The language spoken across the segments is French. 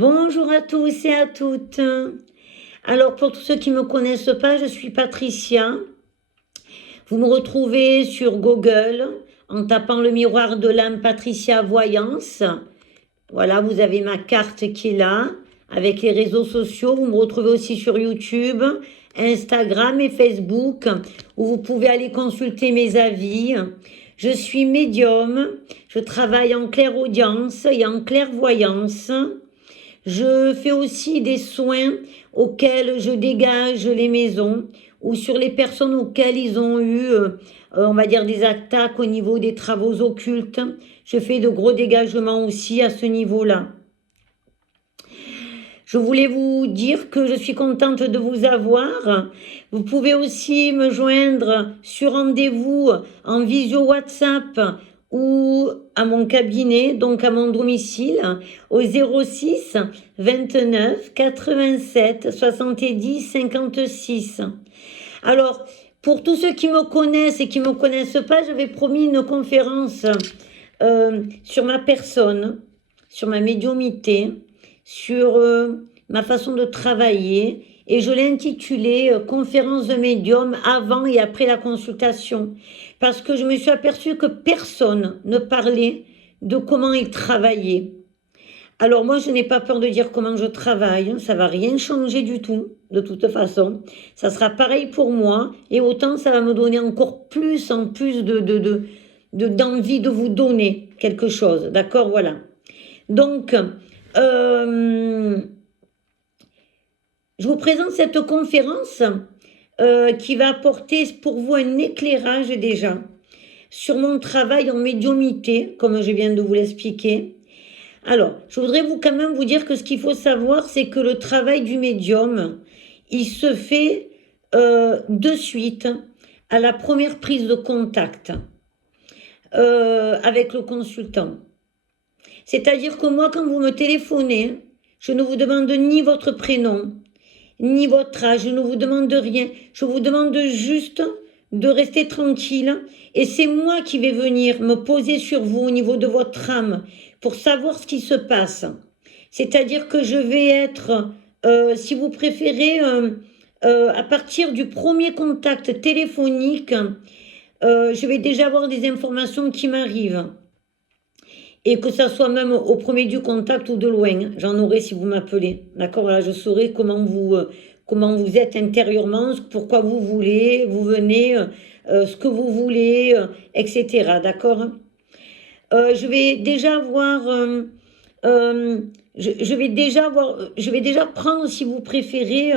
Bonjour à tous et à toutes. Alors pour tous ceux qui ne me connaissent pas, je suis Patricia. Vous me retrouvez sur Google en tapant le miroir de l'âme Patricia Voyance. Voilà, vous avez ma carte qui est là avec les réseaux sociaux. Vous me retrouvez aussi sur YouTube, Instagram et Facebook où vous pouvez aller consulter mes avis. Je suis médium, je travaille en clairaudience et en clairvoyance. Je fais aussi des soins auxquels je dégage les maisons ou sur les personnes auxquelles ils ont eu, on va dire, des attaques au niveau des travaux occultes. Je fais de gros dégagements aussi à ce niveau-là. Je voulais vous dire que je suis contente de vous avoir. Vous pouvez aussi me joindre sur rendez-vous en visio WhatsApp ou à mon cabinet, donc à mon domicile, au 06 29 87 70 56. Alors, pour tous ceux qui me connaissent et qui ne me connaissent pas, j'avais promis une conférence sur ma personne, sur ma médiumnité, sur ma façon de travailler, et je l'ai intitulée conférence de médium avant et après la consultation, parce que je me suis aperçue que personne ne parlait de comment il travaillait. Alors moi, je n'ai pas peur de dire comment je travaille, ça va rien changer du tout, de toute façon. Ça sera pareil pour moi, et autant ça va me donner encore plus en plus d'envie de vous donner quelque chose, d'accord, voilà. Donc, je vous présente cette conférence qui va apporter pour vous un éclairage déjà sur mon travail en médiumnité, comme je viens de vous l'expliquer. Alors, je voudrais quand même vous dire que ce qu'il faut savoir, c'est que le travail du médium, il se fait de suite à la première prise de contact avec le consultant. C'est-à-dire que moi, quand vous me téléphonez, je ne vous demande ni votre prénom, ni votre âge, je ne vous demande rien. Je vous demande juste de rester tranquille. Et c'est moi qui vais venir me poser sur vous au niveau de votre âme pour savoir ce qui se passe. C'est-à-dire que je vais être, si vous préférez, à partir du premier contact téléphonique, je vais déjà avoir des informations qui m'arrivent. Et que ça soit même au premier du contact ou de loin, j'en aurai si vous m'appelez. D'accord, voilà, je saurai comment vous êtes intérieurement, pourquoi vous voulez, vous venez, ce que vous voulez, etc. D'accord. Je vais déjà avoir, je vais déjà prendre, si vous préférez,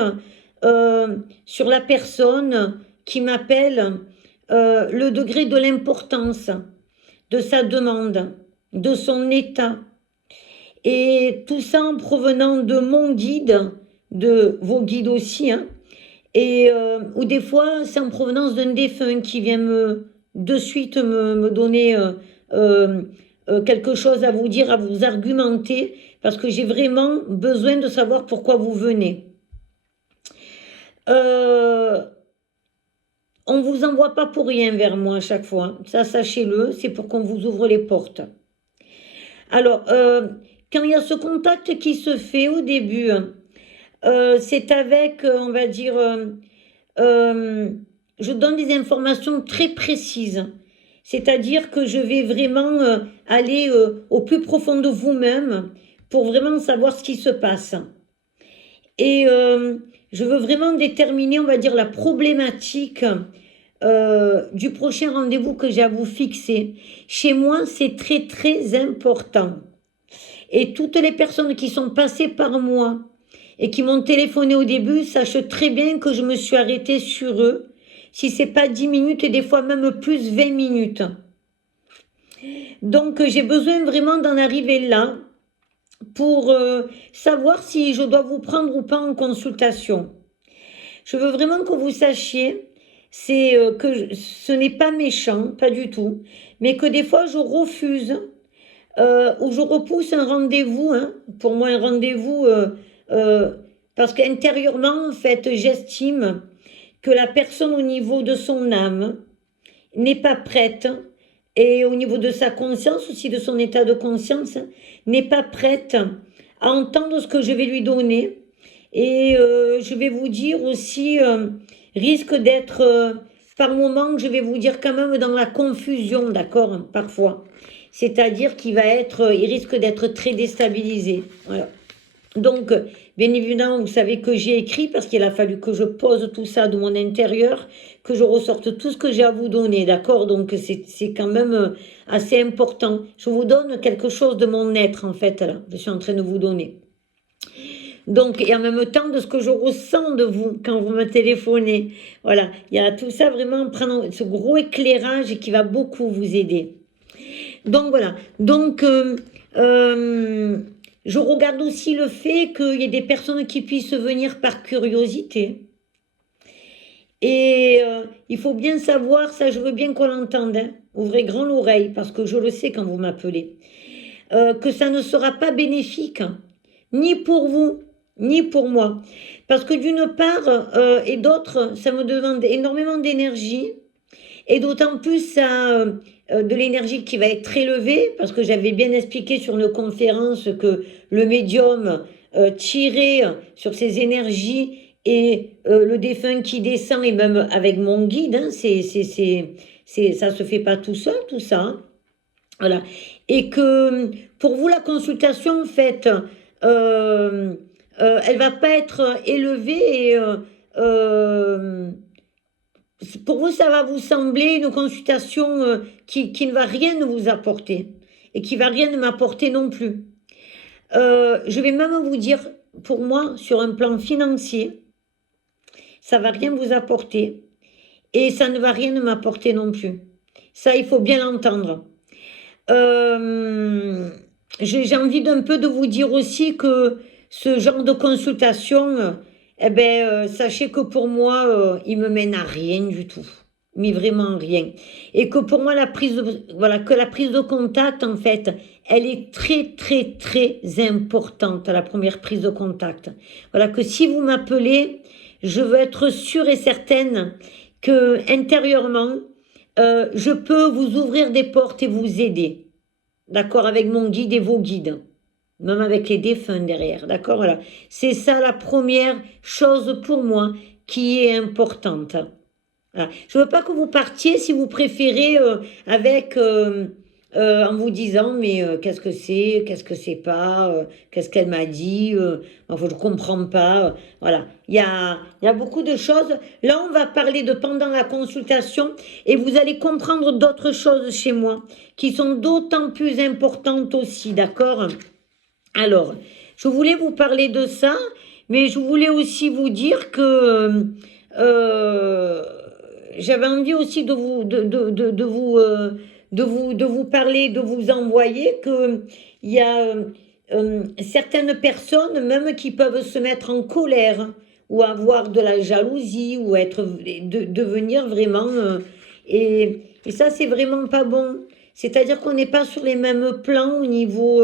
sur la personne qui m'appelle, le degré de l'importance de sa demande, de son état, et tout ça en provenant de mon guide, de vos guides aussi, hein, et ou des fois c'est en provenance d'un défunt qui vient de suite me donner quelque chose à vous dire, à vous argumenter, parce que j'ai vraiment besoin de savoir pourquoi vous venez. On ne vous envoie pas pour rien vers moi à chaque fois, ça sachez-le, c'est pour qu'on vous ouvre les portes. Alors, quand il y a ce contact qui se fait au début, c'est avec, on va dire, je donne des informations très précises. C'est-à-dire que je vais vraiment aller au plus profond de vous-même pour vraiment savoir ce qui se passe. Et je veux vraiment déterminer, on va dire, la problématique du prochain rendez-vous que j'ai à vous fixer. Chez moi, c'est très, très important. Et toutes les personnes qui sont passées par moi et qui m'ont téléphoné au début sachent très bien que je me suis arrêtée sur eux. Si c'est pas 10 minutes et des fois même plus 20 minutes. Donc, j'ai besoin vraiment d'en arriver là pour savoir si je dois vous prendre ou pas en consultation. Je veux vraiment que vous sachiez c'est que ce n'est pas méchant, pas du tout, mais que des fois je refuse ou je repousse un rendez-vous, hein, pour moi un rendez-vous, parce qu'intérieurement, en fait, j'estime que la personne au niveau de son âme n'est pas prête, et au niveau de sa conscience, aussi de son état de conscience, n'est pas prête à entendre ce que je vais lui donner. Et je vais vous dire aussi, risque d'être par moment, je vais vous dire quand même dans la confusion, d'accord, parfois. C'est-à-dire il risque d'être très déstabilisé. Voilà. Donc, bien évidemment, vous savez que j'ai écrit parce qu'il a fallu que je pose tout ça de mon intérieur, que je ressorte tout ce que j'ai à vous donner, d'accord? Donc, c'est quand même assez important. Je vous donne quelque chose de mon être, en fait, là. Je suis en train de vous donner. Donc, et en même temps, de ce que je ressens de vous quand vous me téléphonez. Voilà, il y a tout ça vraiment, prendre ce gros éclairage qui va beaucoup vous aider. Donc, voilà. Donc, je regarde aussi le fait qu'il y ait des personnes qui puissent venir par curiosité. Et il faut bien savoir, ça je veux bien qu'on l'entende, hein. Ouvrez grand l'oreille, parce que je le sais quand vous m'appelez, que ça ne sera pas bénéfique, ni pour vous, ni pour moi. Parce que d'une part, et d'autre, ça me demande énormément d'énergie, et d'autant plus ça, de l'énergie qui va être élevée, parce que j'avais bien expliqué sur une conférence que le médium tirait sur ces énergies et le défunt qui descend, et même avec mon guide, hein, ça se fait pas tout seul, tout ça. Hein. Voilà. Et que pour vous, la consultation faite, elle va pas être élevée et pour vous, ça va vous sembler une consultation qui ne va rien vous apporter et qui va rien m'apporter non plus. Je vais même vous dire, pour moi, sur un plan financier, ça va rien vous apporter et ça ne va rien m'apporter non plus. Ça, il faut bien l'entendre. J'ai envie d'un peu de vous dire aussi que ce genre de consultation, sachez que pour moi, il me mène à rien du tout. Mais vraiment rien. Et que pour moi, voilà, que la prise de contact, en fait, elle est très, très, très importante, la première prise de contact. Voilà, que si vous m'appelez, je veux être sûre et certaine que intérieurement, je peux vous ouvrir des portes et vous aider. D'accord, avec mon guide et vos guides. Même avec les défunts derrière. D'accord, voilà. C'est ça la première chose pour moi qui est importante. Voilà. Je ne veux pas que vous partiez si vous préférez en vous disant mais qu'est-ce que c'est pas, qu'est-ce qu'elle m'a dit, enfin, je ne comprends pas. Voilà, il y a beaucoup de choses. Là, on va parler de pendant la consultation et vous allez comprendre d'autres choses chez moi qui sont d'autant plus importantes aussi, d'accord? Alors, je voulais vous parler de ça, mais je voulais aussi vous dire que euh, j'avais envie aussi de vous parler, de vous envoyer que il y a certaines personnes même qui peuvent se mettre en colère ou avoir de la jalousie ou devenir vraiment et ça c'est vraiment pas bon. C'est-à-dire qu'on n'est pas sur les mêmes plans au niveau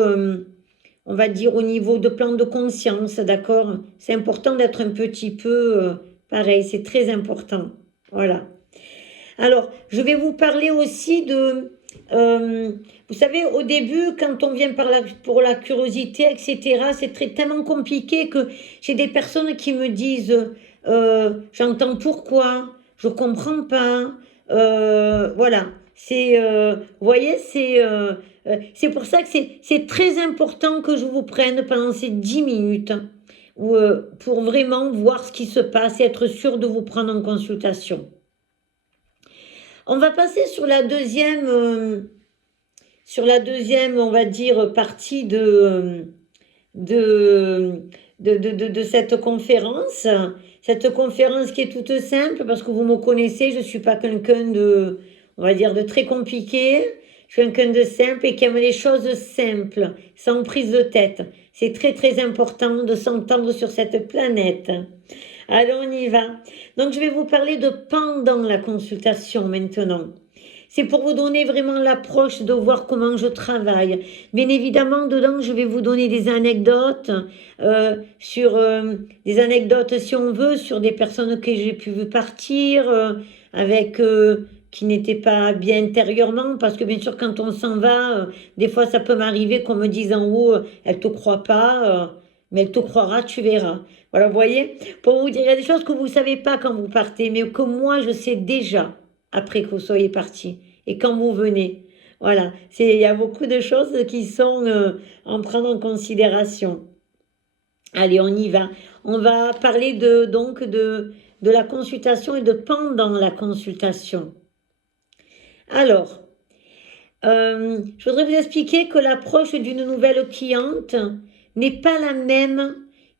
on va dire au niveau de plan de conscience, d'accord? C'est important d'être un petit peu pareil, c'est très important. Voilà. Alors, je vais vous parler aussi de... vous savez, au début, quand on vient pour la curiosité, etc., c'est tellement compliqué que j'ai des personnes qui me disent j'entends pourquoi, je comprends pas. Voilà. Vous voyez, c'est pour ça que c'est très important que je vous prenne pendant ces 10 minutes pour vraiment voir ce qui se passe et être sûr de vous prendre en consultation. On va passer sur la deuxième, on va dire, partie de cette conférence. Cette conférence qui est toute simple parce que vous me connaissez, je ne suis pas quelqu'un on va dire, de très compliqué. Je suis quelqu'un de simple et qui aime les choses simples, sans prise de tête. C'est très, très important de s'entendre sur cette planète. Allez, on y va. Donc, je vais vous parler de pendant la consultation maintenant. C'est pour vous donner vraiment l'approche de voir comment je travaille. Bien évidemment, dedans, je vais vous donner des anecdotes des anecdotes, si on veut, sur des personnes que j'ai pu partir, qui n'était pas bien intérieurement, parce que bien sûr, quand on s'en va, des fois, ça peut m'arriver qu'on me dise en haut, elle te croit pas, mais elle te croira, tu verras. Voilà, vous voyez, pour vous dire, il y a des choses que vous ne savez pas quand vous partez, mais que moi, je sais déjà après que vous soyez parti et quand vous venez. Voilà, il y a beaucoup de choses qui sont en prendre en considération. Allez, on y va. On va parler de la consultation et de pendant la consultation. Alors, je voudrais vous expliquer que l'approche d'une nouvelle cliente n'est pas la même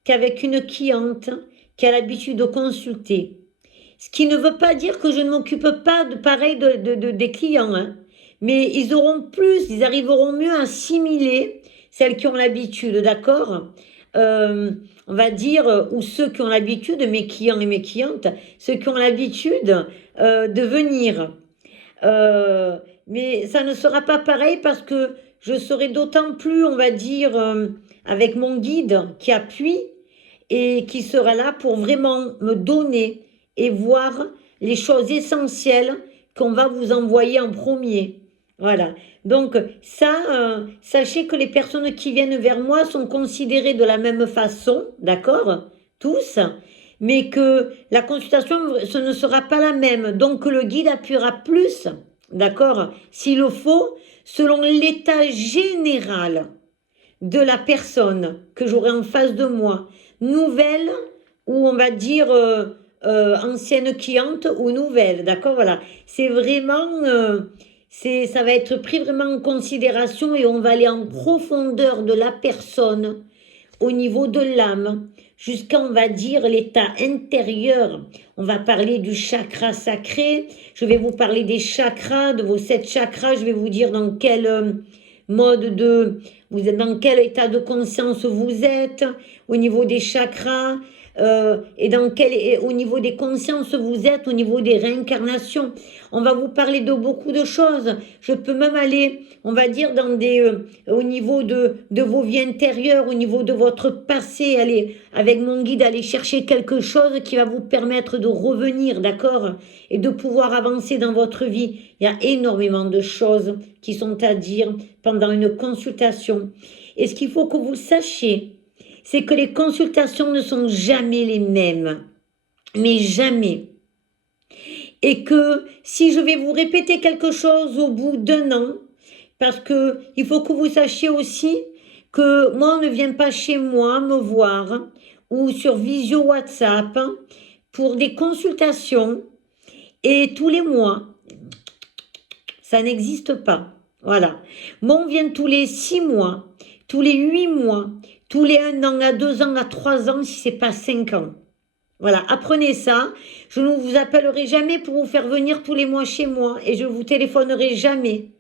qu'avec une cliente qui a l'habitude de consulter. Ce qui ne veut pas dire que je ne m'occupe pas de pareil des clients, hein. Mais ils arriveront mieux à assimiler celles qui ont l'habitude, d'accord? On va dire, ou ceux qui ont l'habitude, mes clients et mes clientes, ceux qui ont l'habitude de venir. Mais ça ne sera pas pareil parce que je serai d'autant plus, on va dire, avec mon guide qui appuie et qui sera là pour vraiment me donner et voir les choses essentielles qu'on va vous envoyer en premier. Voilà. Donc ça, sachez que les personnes qui viennent vers moi sont considérées de la même façon, d'accord? Tous, mais que la consultation, ce ne sera pas la même. Donc le guide appuiera plus, d'accord? S'il le faut, selon l'état général de la personne que j'aurai en face de moi, nouvelle ou on va dire ancienne cliente ou nouvelle, d'accord? Voilà, c'est vraiment, ça va être pris vraiment en considération et on va aller en profondeur de la personne au niveau de l'âme, jusqu'à, on va dire, l'état intérieur. On va parler du chakra sacré, je vais vous parler des chakras, de vos 7 chakras, je vais vous dire dans quel vous êtes dans quel état de conscience vous êtes, au niveau des chakras, et au niveau des consciences vous êtes, au niveau des réincarnations. On va vous parler de beaucoup de choses. Je peux même aller, on va dire, au niveau de vos vies intérieures, au niveau de votre passé, aller, avec mon guide, aller chercher quelque chose qui va vous permettre de revenir, d'accord? Et de pouvoir avancer dans votre vie. Il y a énormément de choses qui sont à dire pendant une consultation. Et ce qu'il faut que vous sachiez, c'est que les consultations ne sont jamais les mêmes. Mais jamais. Et que si je vais vous répéter quelque chose au bout d'1 an, parce que il faut que vous sachiez aussi que moi, on ne vient pas chez moi me voir ou sur Visio WhatsApp pour des consultations et tous les mois. Ça n'existe pas. Voilà. Moi, on vient tous les 6 mois, tous les 8 mois, tous les 1 an, à 2 ans, à 3 ans, si c'est pas 5 ans. Voilà, apprenez ça. Je ne vous appellerai jamais pour vous faire venir tous les mois chez moi et je vous téléphonerai jamais.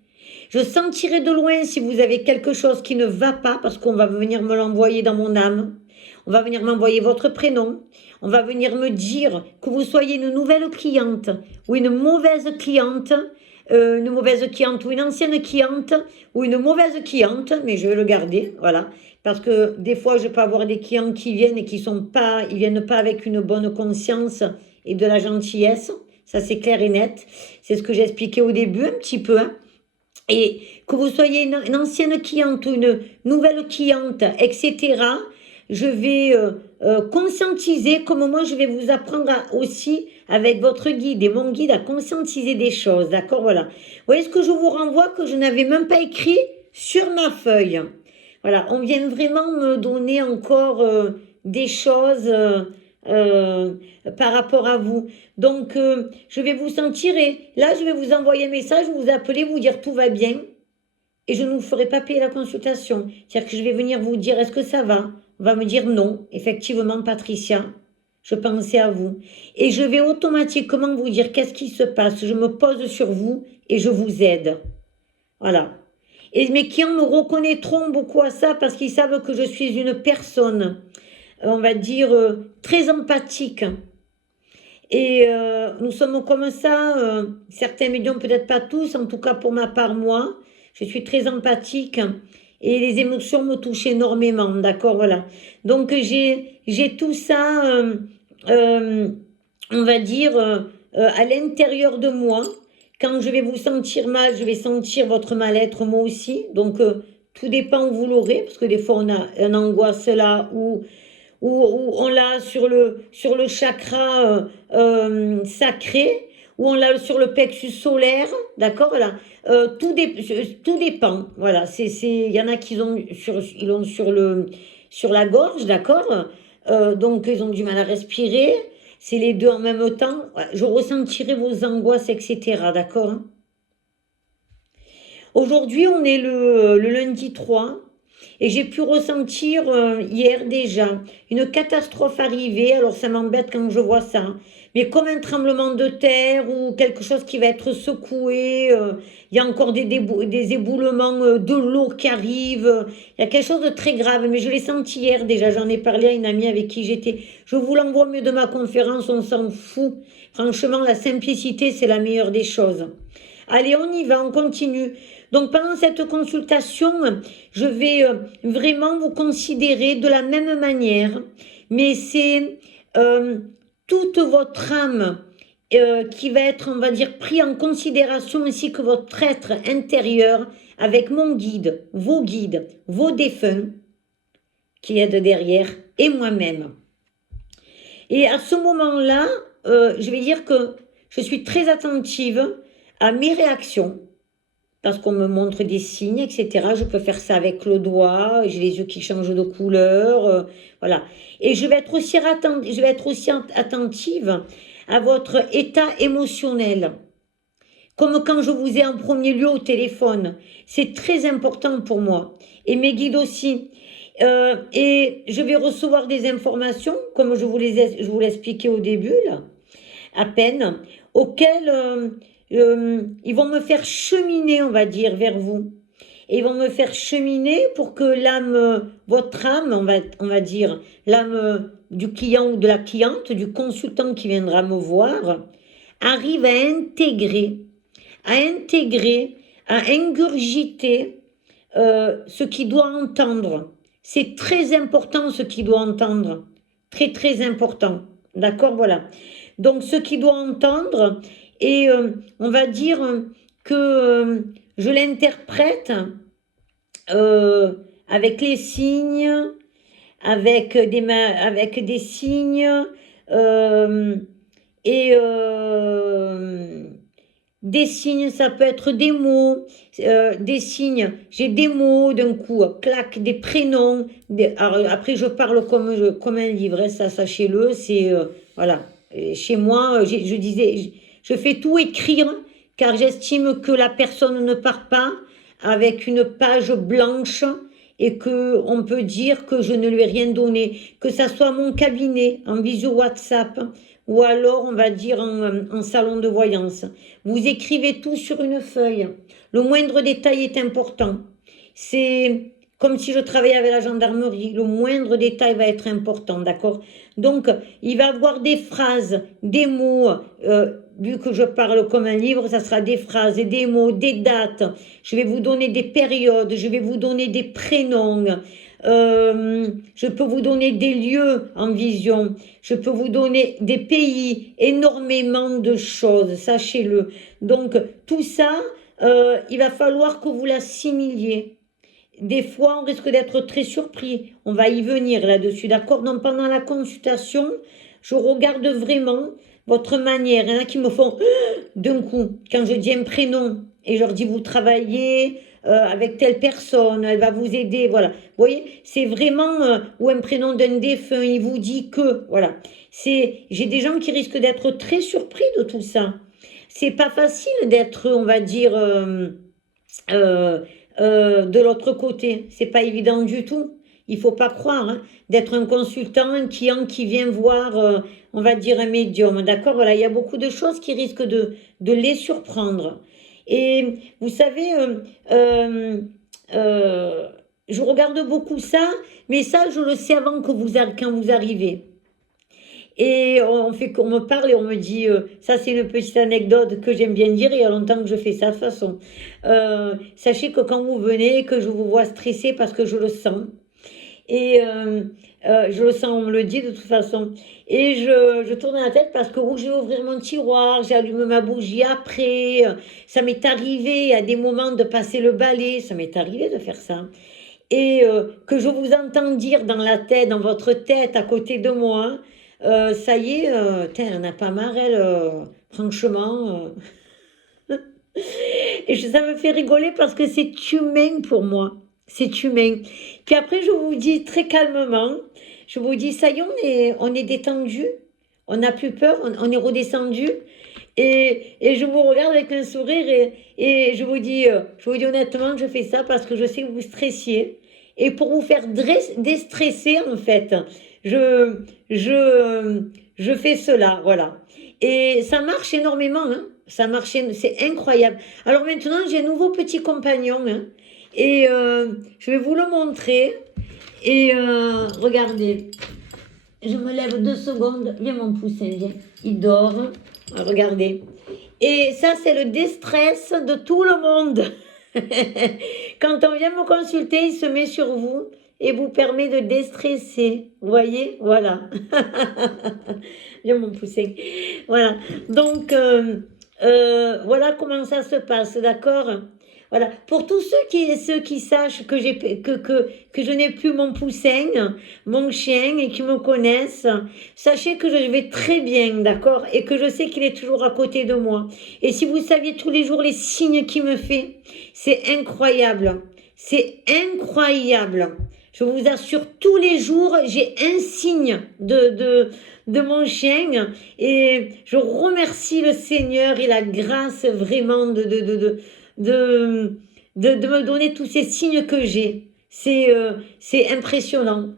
Je sentirai de loin si vous avez quelque chose qui ne va pas parce qu'on va venir me l'envoyer dans mon âme. On va venir m'envoyer votre prénom. On va venir me dire que vous soyez une nouvelle cliente ou une mauvaise cliente ou une ancienne cliente ou une mauvaise cliente, mais je vais le garder, voilà. Parce que des fois, je peux avoir des clients qui viennent et ils viennent pas avec une bonne conscience et de la gentillesse. Ça, c'est clair et net. C'est ce que j'ai expliqué au début, un petit peu, hein. Et que vous soyez une ancienne cliente ou une nouvelle cliente, etc., je vais conscientiser, comme moi je vais vous apprendre aussi avec votre guide et mon guide à conscientiser des choses, d'accord? Voilà. Vous voyez ce que je vous renvoie que je n'avais même pas écrit sur ma feuille. Voilà, on vient vraiment me donner encore des choses par rapport à vous. Donc, je vais vous sentir et là, je vais vous envoyer un message, vous appeler, vous dire tout va bien et je ne vous ferai pas payer la consultation. C'est-à-dire que je vais venir vous dire est-ce que ça va? On va me dire non, effectivement, Patricia, je pensais à vous. Et je vais automatiquement vous dire qu'est-ce qui se passe. Je me pose sur vous et je vous aide. Voilà. Et mes clients me reconnaîtront beaucoup à ça parce qu'ils savent que je suis une personne, on va dire, très empathique. Et nous sommes comme ça, certains médiums, peut-être pas tous, en tout cas pour ma part, moi, je suis très empathique et les émotions me touchent énormément, d'accord, voilà. Donc j'ai tout ça, on va dire, à l'intérieur de moi, Quand je vais vous sentir mal, je vais sentir votre mal-être moi aussi. Donc, tout dépend où vous l'aurez, parce que des fois, on a une angoisse là où on l'a sur le chakra sacré, où on l'a sur le plexus solaire, d'accord, voilà. Tout dépend, voilà. Il y en a qui ont ils l'ont sur la gorge, d'accord. Donc ils ont du mal à respirer. C'est les deux en même temps. Voilà, je ressentirai vos angoisses, etc. D'accord. Aujourd'hui, on est le lundi 3. Et j'ai pu ressentir hier déjà une catastrophe arriver. Alors ça m'embête quand je vois ça, hein. Mais comme un tremblement de terre ou quelque chose qui va être secoué, il y a encore des éboulements de l'eau qui arrivent. Il y a quelque chose de très grave, mais je l'ai senti hier déjà. J'en ai parlé à une amie avec qui j'étais. Je vous l'envoie mieux de ma conférence, on s'en fout. Franchement, la simplicité, c'est la meilleure des choses. Allez, on y va, on continue. Donc pendant cette consultation, je vais vraiment vous considérer de la même manière, mais c'est toute votre âme qui va être, on va dire, pris en considération, ainsi que votre être intérieur, avec mon guide, vos défunts qui aident derrière, et moi-même. Et à ce moment-là, je vais dire que je suis très attentive à mes réactions, parce qu'on me montre des signes, etc. Je peux faire ça avec le doigt, j'ai les yeux qui changent de couleur, voilà. Et je vais être aussi attentive à votre état émotionnel. Comme quand je vous ai en premier lieu au téléphone. C'est très important pour moi. Et mes guides aussi. Et je vais recevoir des informations, comme je vous l'ai expliqué au début, là, à peine, auxquelles ils vont me faire cheminer, on va dire, vers vous. Et ils vont me faire cheminer pour que l'âme, votre âme, on va dire, l'âme du client ou de la cliente, du consultant qui viendra me voir, arrive à ingurgiter ce qu'il doit entendre. C'est très important ce qu'il doit entendre. Très, très important. D'accord, voilà. Donc, ce qu'il doit entendre, et on va dire que je l'interprète avec les signes, avec des signes et des signes, ça peut être des mots, des signes. J'ai des mots d'un coup, clac, des prénoms. Alors, après, je parle comme un livre, hein, ça, sachez-le. C'est voilà. Et chez moi, je disais, je fais tout écrire, car j'estime que la personne ne part pas avec une page blanche et que on peut dire que je ne lui ai rien donné, que ça soit mon cabinet en visio WhatsApp ou alors on va dire en salon de voyance. Vous écrivez tout sur une feuille. Le moindre détail est important. C'est comme si je travaillais avec la gendarmerie. Le moindre détail va être important, d'accord? Donc, il va y avoir des phrases, des mots. Vu que je parle comme un livre, ça sera des phrases, des mots, des dates. Je vais vous donner des périodes, je vais vous donner des prénoms. Je peux vous donner des lieux en vision. Je peux vous donner des pays, énormément de choses, sachez-le. Donc, tout ça, il va falloir que vous l'assimiliez. Des fois, on risque d'être très surpris. On va y venir là-dessus, d'accord? Donc, pendant la consultation, je regarde vraiment votre manière. Il y en a qui me font d'un coup, quand je dis un prénom, et je leur dis, vous travaillez avec telle personne, elle va vous aider, voilà. Vous voyez, c'est vraiment, ou un prénom d'un défunt, il vous dit que, voilà. J'ai des gens qui risquent d'être très surpris de tout ça. C'est pas facile d'être, on va dire, de l'autre côté. C'est pas évident du tout. Il faut pas croire, hein, d'être un consultant, un client qui vient voir, on va dire, un médium. D'accord? Voilà, il y a beaucoup de choses qui risquent de les surprendre. Et vous savez, je regarde beaucoup ça, mais ça, je le sais avant que quand vous arrivez. Et on me parle et on me dit, ça c'est une petite anecdote que j'aime bien dire, il y a longtemps que je fais ça de toute façon. Sachez que quand vous venez, que je vous vois stressé parce que je le sens. Et je le sens, on me le dit de toute façon. Et je tourne la tête parce que je vais ouvrir mon tiroir, j'allume ma bougie après. Ça m'est arrivé à des moments de passer le balai, ça m'est arrivé de faire ça. Et que je vous entends dire dans la tête, dans votre tête, à côté de moi, ça y est, elle en a pas marre, elle, franchement. Et ça me fait rigoler parce que c'est humain pour moi. C'est humain. Puis après, je vous dis très calmement, je vous dis, ça y est, on est détendu, on n'a plus peur, on est redescendu. Et je vous regarde avec un sourire et je vous dis honnêtement, je fais ça parce que je sais que vous stressiez. Et pour vous faire déstresser, en fait, je, je fais cela, voilà. Et ça marche énormément, hein. Ça marche, c'est incroyable. Alors maintenant, j'ai un nouveau petit compagnon, hein, et je vais vous le montrer. Et regardez, je me lève 2 secondes. Viens mon poussin, viens. Il dort. Regardez. Et ça, c'est le déstress de tout le monde. Quand on vient me consulter, il se met sur vous et vous permet de déstresser. Vous voyez? Voilà. Viens mon poussin. Voilà. Donc, voilà comment ça se passe, d'accord? Voilà. Pour tous ceux qui sachent que je n'ai plus mon poussin, mon chien, et qui me connaissent, sachez que je vais très bien, d'accord? Et que je sais qu'il est toujours à côté de moi. Et si vous saviez tous les jours les signes qu'il me fait, c'est incroyable. C'est incroyable. Je vous assure, tous les jours, j'ai un signe de mon chien. Et je remercie le Seigneur et la grâce vraiment de me donner tous ces signes que j'ai. C'est impressionnant.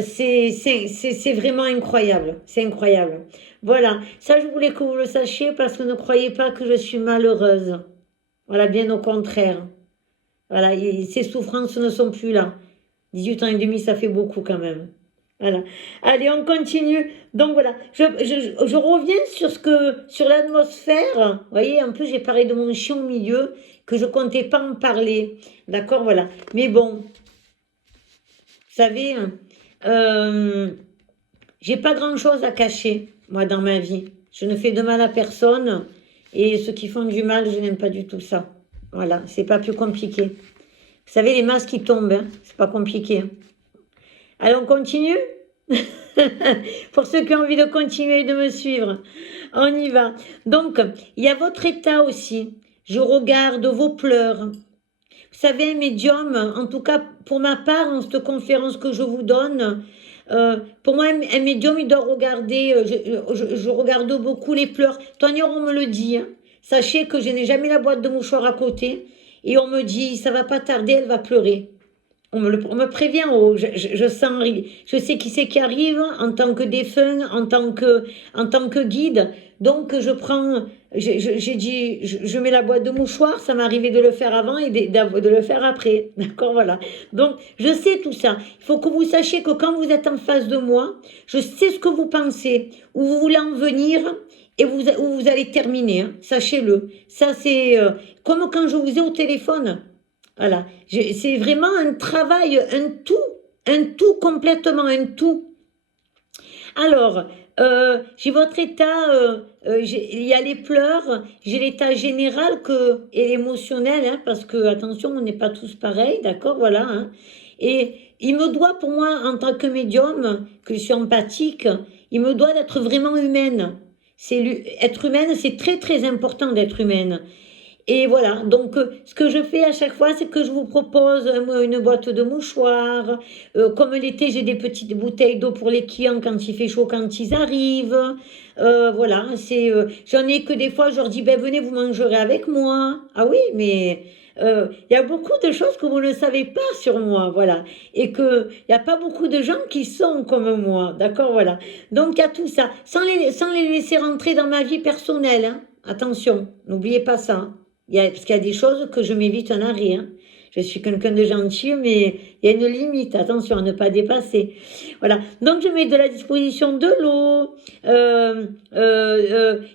C'est vraiment incroyable. C'est incroyable. Voilà. Ça, je voulais que vous le sachiez parce que ne croyez pas que je suis malheureuse. Voilà, bien au contraire. Voilà, ces souffrances ne sont plus là. 18 ans et demi, ça fait beaucoup quand même. Voilà. Allez, on continue. Donc voilà, je reviens sur l'atmosphère. Vous voyez, en plus, j'ai parlé de mon chien au milieu, que je comptais pas en parler. D'accord, voilà. Mais bon, vous savez, j'ai pas grand-chose à cacher, moi, dans ma vie. Je ne fais de mal à personne. Et ceux qui font du mal, je n'aime pas du tout ça. Voilà, c'est pas plus compliqué. Vous savez, les masques qui tombent, hein, c'est pas compliqué. Hein. Allez, on continue. Pour ceux qui ont envie de continuer de me suivre, on y va. Donc, il y a votre état aussi. Je regarde vos pleurs. Vous savez, un médium, en tout cas pour ma part, en cette conférence que je vous donne, pour moi, un médium, il doit regarder, je regarde beaucoup les pleurs. Tony, on me le dit. Hein. Sachez que je n'ai jamais la boîte de mouchoirs à côté. Et on me dit, ça va pas tarder, elle va pleurer. On me prévient, oh, je sens, je sais qui c'est qui arrive en tant que défunt, en tant que guide. Donc je prends, j'ai dit, je mets la boîte de mouchoirs, ça m'est arrivé de le faire avant et de le faire après. D'accord, voilà. Donc je sais tout ça. Il faut que vous sachiez que quand vous êtes en face de moi, je sais ce que vous pensez, où vous voulez en venir et où vous allez terminer. Hein. Sachez-le. Ça c'est comme quand je vous ai au téléphone. Voilà, c'est vraiment un travail, un tout complètement, un tout. Alors, j'ai votre état, il y a les pleurs, j'ai l'état général et émotionnel, hein, parce que, attention, on n'est pas tous pareils, d'accord, voilà. Hein. Et il me doit, pour moi, en tant que médium, que je suis empathique, il me doit d'être vraiment humaine. Être humaine, c'est très, très important d'être humaine. Et voilà, donc ce que je fais à chaque fois, c'est que je vous propose une boîte de mouchoirs. Comme l'été, j'ai des petites bouteilles d'eau pour les clients quand il fait chaud, quand ils arrivent. Voilà, j'en ai que des fois, je leur dis, ben venez, vous mangerez avec moi. Ah oui, mais il y a beaucoup de choses que vous ne savez pas sur moi, voilà. Et qu'il n'y a pas beaucoup de gens qui sont comme moi, d'accord, voilà. Donc il y a tout ça, sans les laisser rentrer dans ma vie personnelle, hein. Attention, n'oubliez pas ça. Hein. Parce qu'il y a des choses que je m'évite en arrêt. Hein. Je suis quelqu'un de gentil, mais il y a une limite. Attention à ne pas dépasser. Voilà. Donc, je mets de la disposition de l'eau.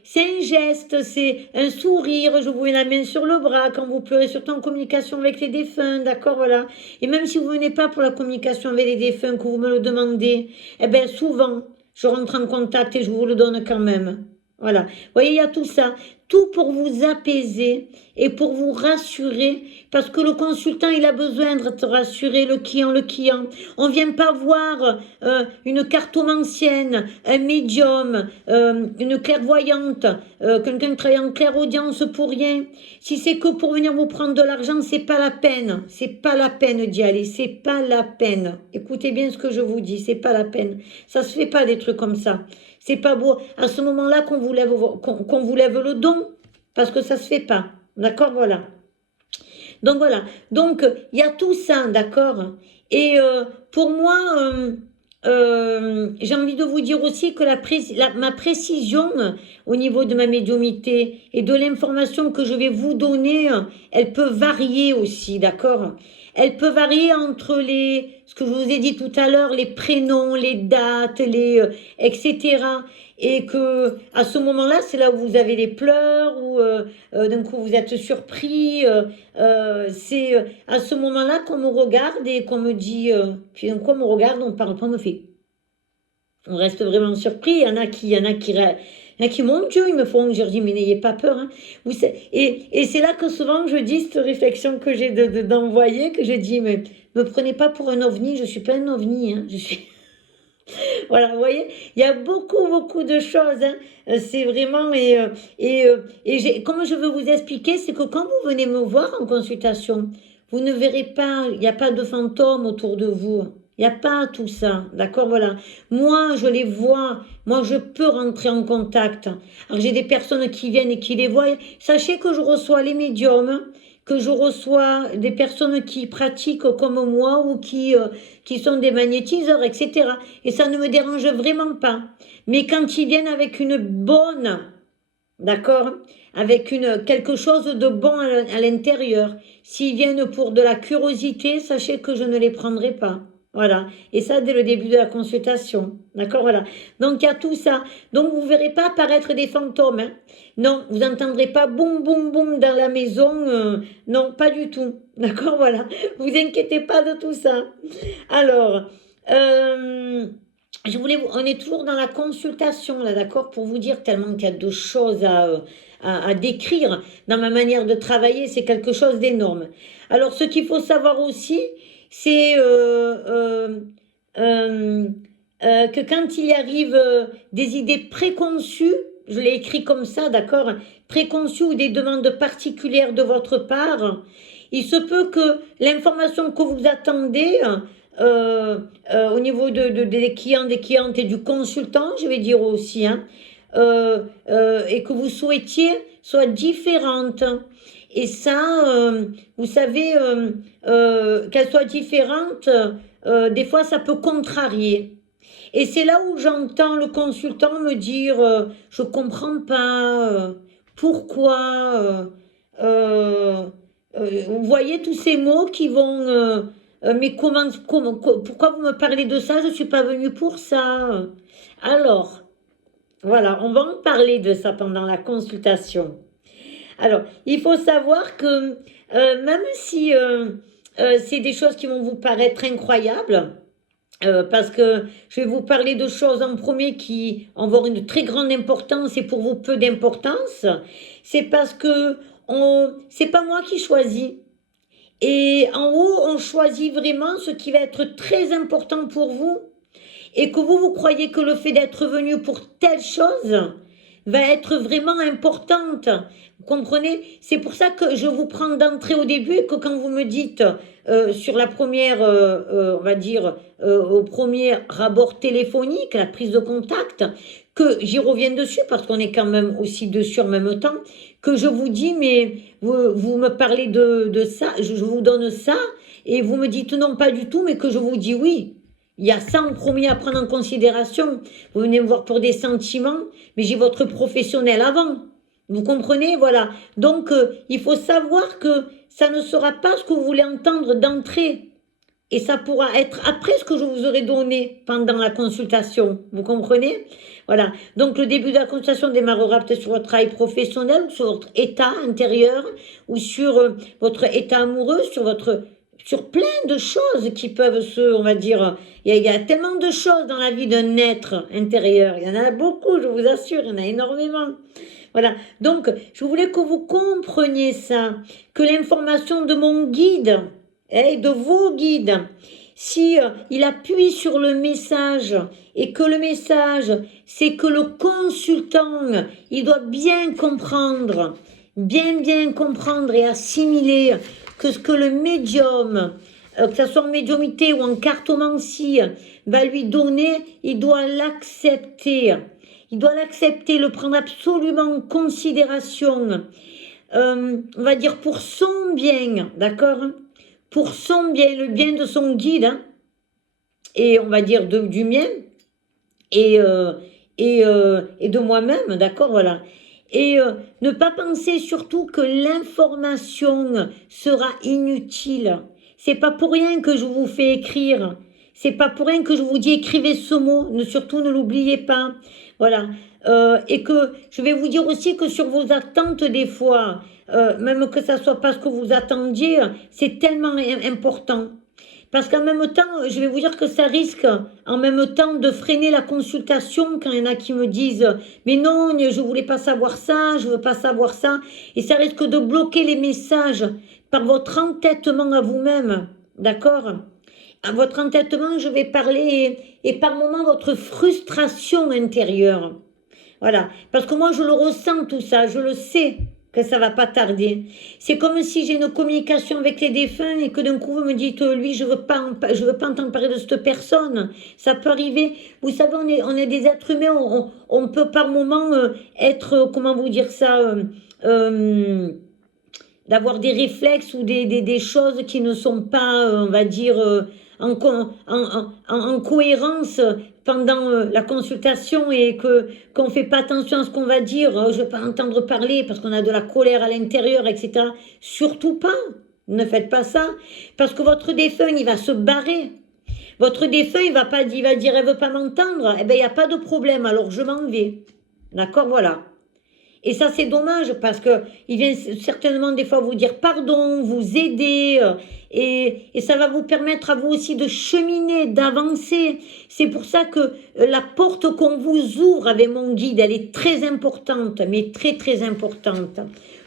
C'est un geste, c'est un sourire. Je vous mets la main sur le bras quand vous pleurez, surtout en communication avec les défunts. D'accord, voilà. Et même si vous venez pas pour la communication avec les défunts, que vous me le demandez, eh bien, souvent, je rentre en contact et je vous le donne quand même. Voilà. Vous voyez, il y a tout ça. Tout pour vous apaiser et pour vous rassurer. Parce que le consultant, il a besoin de te rassurer, le client, le client. On ne vient pas voir une cartomancienne, un médium, une clairvoyante, quelqu'un qui travaille en clairaudience pour rien. Si c'est que pour venir vous prendre de l'argent, c'est pas la peine. C'est pas la peine d'y aller. C'est pas la peine. Écoutez bien ce que je vous dis. C'est pas la peine. Ça se fait pas des trucs comme ça. C'est pas beau. À ce moment-là qu'on vous lève, qu'on vous lève le don, parce que ça se fait pas. D'accord, voilà. Donc voilà. Donc il y a tout ça, d'accord. Et pour moi, j'ai envie de vous dire aussi que ma précision au niveau de ma médiumnité et de l'information que je vais vous donner, elle peut varier aussi, d'accord? Elle peut varier entre ce que je vous ai dit tout à l'heure, les prénoms, les dates, etc. Et que à ce moment-là, c'est là où vous avez les pleurs, ou d'un coup vous êtes surpris. C'est à ce moment-là qu'on me regarde et qu'on me dit, puis d'un coup on me regarde, on parle pas, on me fait. On reste vraiment surpris. Il y en a qui, mon Dieu, ils me font, je leur dis, mais n'ayez pas peur. Hein. Et c'est là que souvent je dis cette réflexion que j'ai d'envoyer, que je dis, mais me prenez pas pour un ovni, je suis pas un ovni, hein, je suis... Voilà, vous voyez, il y a beaucoup, beaucoup de choses. Hein. C'est vraiment... comme je veux vous expliquer, c'est que quand vous venez me voir en consultation, vous ne verrez pas, il n'y a pas de fantômes autour de vous. Il n'y a pas tout ça, d'accord, voilà. Moi, je les vois, moi, je peux rentrer en contact. Alors, j'ai des personnes qui viennent et qui les voient. Sachez que je reçois les médiums, que je reçois des personnes qui pratiquent comme moi ou qui sont des magnétiseurs, etc. Et ça ne me dérange vraiment pas. Mais quand ils viennent avec une bonne, d'accord, avec quelque chose de bon à l'intérieur, s'ils viennent pour de la curiosité, sachez que je ne les prendrai pas. Voilà. Et ça, dès le début de la consultation. D'accord, voilà. Donc, il y a tout ça. Donc, vous ne verrez pas apparaître des fantômes. Hein. Non, vous n'entendrez pas boum, boum, boum dans la maison. Non, pas du tout. D'accord, voilà. Vous inquiétez pas de tout ça. Alors, on est toujours dans la consultation, là, d'accord, pour vous dire tellement qu'il y a de choses à décrire dans ma manière de travailler. C'est quelque chose d'énorme. Alors, ce qu'il faut savoir aussi, c'est que quand il y arrive des idées préconçues, je l'ai écrit comme ça, d'accord, préconçues ou des demandes particulières de votre part, il se peut que l'information que vous attendez au niveau des clients, des clientes et du consultant, je vais dire aussi, hein, et que vous souhaitiez soit différente. Et ça, vous savez, qu'elle soit différente, des fois ça peut contrarier. Et c'est là où j'entends le consultant me dire, je comprends pas, pourquoi, vous voyez tous ces mots qui vont, mais pourquoi vous me parlez de ça? Je ne suis pas venue pour ça. Alors, voilà, on va en parler de ça pendant la consultation. Alors, il faut savoir que même si c'est des choses qui vont vous paraître incroyables, parce que je vais vous parler de choses en premier qui vont avoir une très grande importance et pour vous peu d'importance, c'est parce que c'est pas moi qui choisis. Et en haut, on choisit vraiment ce qui va être très important pour vous et que vous croyez que le fait d'être venu pour telle chose va être vraiment importante. Vous comprenez? C'est pour ça que je vous prends d'entrée au début et que quand vous me dites sur la première, on va dire, au premier abord téléphonique, la prise de contact, que j'y reviens dessus parce qu'on est quand même aussi dessus en même temps, que je vous dis, mais vous me parlez de ça, je vous donne ça, et vous me dites non, pas du tout, mais que je vous dis oui. Il y a ça en premier à prendre en considération. Vous venez me voir pour des sentiments, mais j'ai votre professionnel avant. Vous comprenez? Voilà. Donc, il faut savoir que ça ne sera pas ce que vous voulez entendre d'entrée. Et ça pourra être après ce que je vous aurai donné pendant la consultation. Vous comprenez? Voilà. Donc, le début de la consultation démarrera peut-être sur votre travail professionnel, ou sur votre état intérieur, ou sur votre état amoureux, sur plein de choses qui peuvent on va dire, il y a tellement de choses dans la vie d'un être intérieur. Il y en a beaucoup, je vous assure, il y en a énormément. Voilà. Donc, je voulais que vous compreniez ça, que l'information de mon guide, et de vos guides, si il appuie sur le message et que le message, c'est que le consultant, il doit bien comprendre et assimiler que ce que le médium, que ce soit en médiumité ou en cartomancie, va lui donner, il doit l'accepter. Il doit l'accepter, le prendre absolument en considération, on va dire pour son bien, d'accord? Pour son bien, le bien de son guide, hein, et on va dire du mien, et, et de moi-même, d'accord, voilà. Et ne pas penser surtout que l'information sera inutile. C'est pas pour rien que je vous fais écrire. C'est pas pour rien que je vous dis écrivez ce mot. Surtout ne l'oubliez pas. Voilà. Et que je vais vous dire aussi que sur vos attentes des fois, même que ça soit pas ce que vous attendiez, c'est tellement important. Parce qu'en même temps, je vais vous dire que ça risque en même temps de freiner la consultation quand il y en a qui me disent mais non, je voulais pas savoir ça, je veux pas savoir ça. Et ça risque de bloquer les messages par votre entêtement à vous-même. D'accord? À votre entêtement, je vais parler et par moments votre frustration intérieure. Voilà. Parce que moi, je le ressens tout ça, je le sais que ça va pas tarder. C'est comme si j'ai une communication avec les défunts et que d'un coup vous me dites lui je veux pas entendre parler de cette personne. Ça peut arriver. Vous savez on est des êtres humains, on peut par moment être comment vous dire ça d'avoir des réflexes ou des choses qui ne sont pas on va dire en cohérence pendant la consultation et qu'on fait pas attention à ce qu'on va dire, je vais pas entendre parler parce qu'on a de la colère à l'intérieur, etc. Surtout pas, ne faites pas ça, parce que votre défunt, il va se barrer. Votre défunt, il va dire, elle veut pas m'entendre, eh ben il n'y a pas de problème, alors je m'en vais. D'accord, voilà. Et ça, c'est dommage parce qu'il vient certainement des fois vous dire pardon, vous aider. Et ça va vous permettre à vous aussi de cheminer, d'avancer. C'est pour ça que la porte qu'on vous ouvre avec mon guide, elle est très importante, mais très, très importante.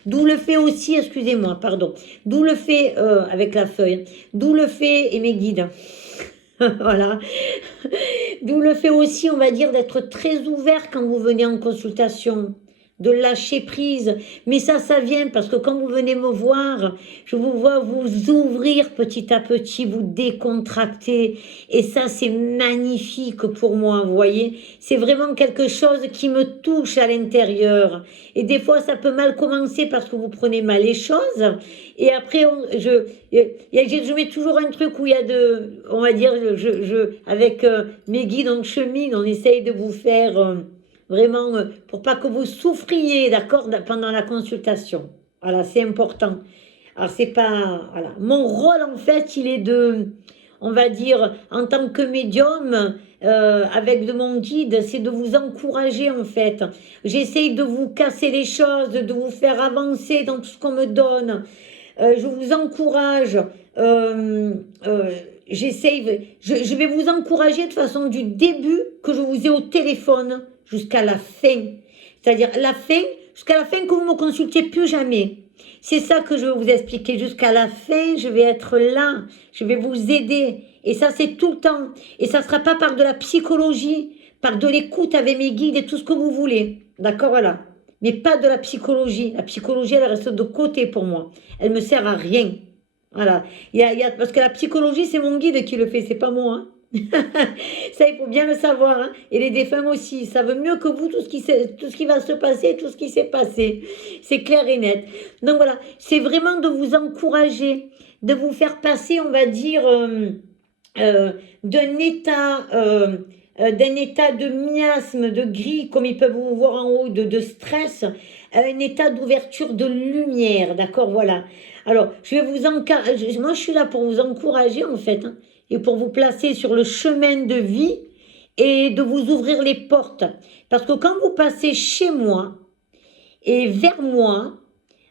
D'où le fait aussi, excusez-moi, pardon, d'où le fait, avec la feuille, d'où le fait, et mes guides, voilà, d'où le fait aussi, on va dire, d'être très ouvert quand vous venez en consultation, de lâcher prise. Mais ça vient parce que quand vous venez me voir, je vous vois vous ouvrir petit à petit, vous décontracter. Et ça, c'est magnifique pour moi, vous voyez. C'est vraiment quelque chose qui me touche à l'intérieur. Et des fois, ça peut mal commencer parce que vous prenez mal les choses. Et après, je mets toujours un truc où il y a on va dire, avec mes guides, on chemine, on essaye de vous faire... vraiment, pour pas que vous souffriez, d'accord, pendant la consultation. Voilà, c'est important. Alors, c'est pas... Voilà. Mon rôle, en fait, il est on va dire, en tant que médium, avec de mon guide, c'est de vous encourager, en fait. J'essaye de vous casser les choses, de vous faire avancer dans tout ce qu'on me donne. Je vous encourage... je vais vous encourager de façon du début que je vous ai au téléphone jusqu'à la fin. C'est-à-dire jusqu'à la fin que vous ne me consultiez plus jamais. C'est ça que je vais vous expliquer. Jusqu'à la fin, je vais être là. Je vais vous aider. Et ça, c'est tout le temps. Et ça ne sera pas par de la psychologie, par de l'écoute avec mes guides et tout ce que vous voulez. D'accord, voilà. Mais pas de la psychologie. La psychologie, elle reste de côté pour moi. Elle ne me sert à rien. Voilà. Parce que la psychologie, c'est mon guide qui le fait, c'est pas moi. Hein. Ça, il faut bien le savoir. Hein. Et les défunts aussi, ils savent mieux que vous tout ce qui va se passer, tout ce qui s'est passé. C'est clair et net. Donc voilà, c'est vraiment de vous encourager, de vous faire passer, on va dire, d'un état de miasme, de gris, comme ils peuvent vous voir en haut, de stress, un état d'ouverture de lumière, d'accord, voilà. Alors, je vais moi je suis là pour vous encourager en fait, hein, et pour vous placer sur le chemin de vie et de vous ouvrir les portes. Parce que quand vous passez chez moi et vers moi,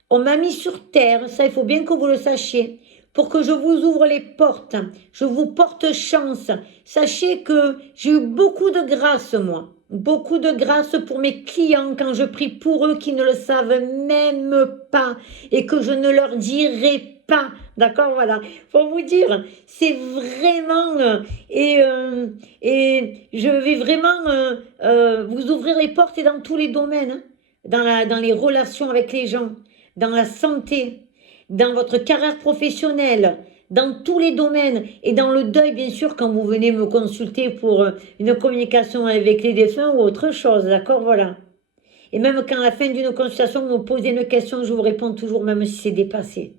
on m'a mis sur terre, ça il faut bien que vous le sachiez, pour que je vous ouvre les portes, je vous porte chance. Sachez que j'ai eu beaucoup de grâce, moi. Beaucoup de grâce pour mes clients quand je prie pour eux qui ne le savent même pas et que je ne leur dirai pas. D'accord, voilà. Pour vous dire, c'est vraiment et je vais vraiment vous ouvrir les portes et dans tous les domaines, hein, dans les relations avec les gens, dans la santé, dans votre carrière professionnelle, dans tous les domaines et dans le deuil, bien sûr, quand vous venez me consulter pour une communication avec les défunts ou autre chose, d'accord, voilà. Et même quand à la fin d'une consultation, vous me posez une question, je vous réponds toujours, même si c'est dépassé.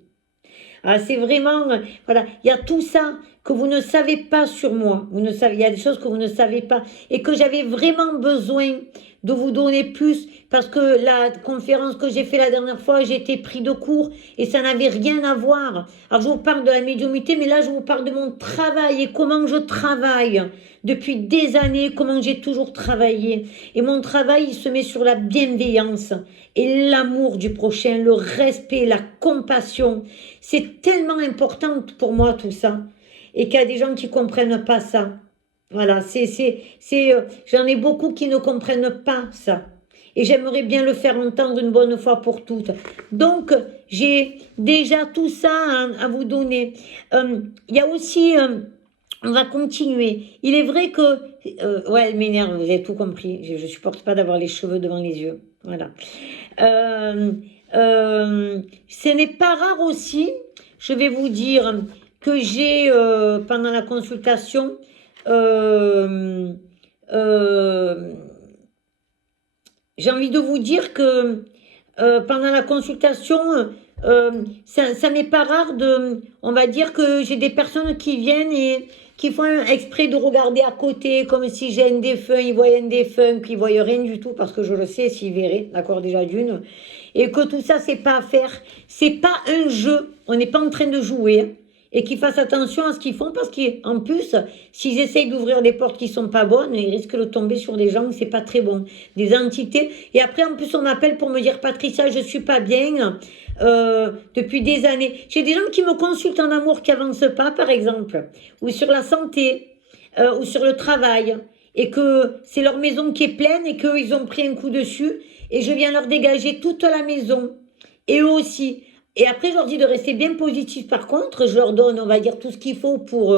Ah, c'est vraiment, voilà, il y a tout ça que vous ne savez pas sur moi. Il y a des choses que vous ne savez pas et que j'avais vraiment besoin de vous donner plus parce que la conférence que j'ai fait la dernière fois, j'ai été pris de court et ça n'avait rien à voir. Alors, je vous parle de la médiumnité, mais là, je vous parle de mon travail et comment je travaille depuis des années, comment j'ai toujours travaillé. Et mon travail, il se met sur la bienveillance et l'amour du prochain, le respect, la compassion. C'est tellement important pour moi tout ça. Et qu'il y a des gens qui ne comprennent pas ça. Voilà, j'en ai beaucoup qui ne comprennent pas ça. Et j'aimerais bien le faire entendre une bonne fois pour toutes. Donc, j'ai déjà tout ça à vous donner. Il y a aussi... on va continuer. Il est vrai que... ouais, elle m'énerve, vous avez tout compris. Je ne supporte pas d'avoir les cheveux devant les yeux. Voilà. Ce n'est pas rare aussi, je vais vous dire, que j'ai, pendant la consultation, j'ai envie de vous dire que pendant la consultation, ça n'est pas rare on va dire que j'ai des personnes qui viennent et qui font exprès de regarder à côté, comme si j'ai un défunt, ils voient un défunt, qu'ils ne voient rien du tout, parce que je le sais s'ils verraient, d'accord, déjà d'une, et que tout ça, c'est pas à faire, c'est pas un jeu, on n'est pas en train de jouer, hein, et qu'ils fassent attention à ce qu'ils font, parce qu'en plus, s'ils essayent d'ouvrir des portes qui sont pas bonnes, ils risquent de tomber sur des gens, c'est pas très bon, des entités, et après, en plus, on m'appelle pour me dire, Patricia, je suis pas bien, depuis des années. J'ai des gens qui me consultent en amour qui avancent pas, par exemple, ou sur la santé, ou sur le travail, et que c'est leur maison qui est pleine et qu'ils ont pris un coup dessus, et je viens leur dégager toute la maison, et eux aussi. Et après, je leur dis de rester bien positif. Par contre, je leur donne, on va dire, tout ce qu'il faut pour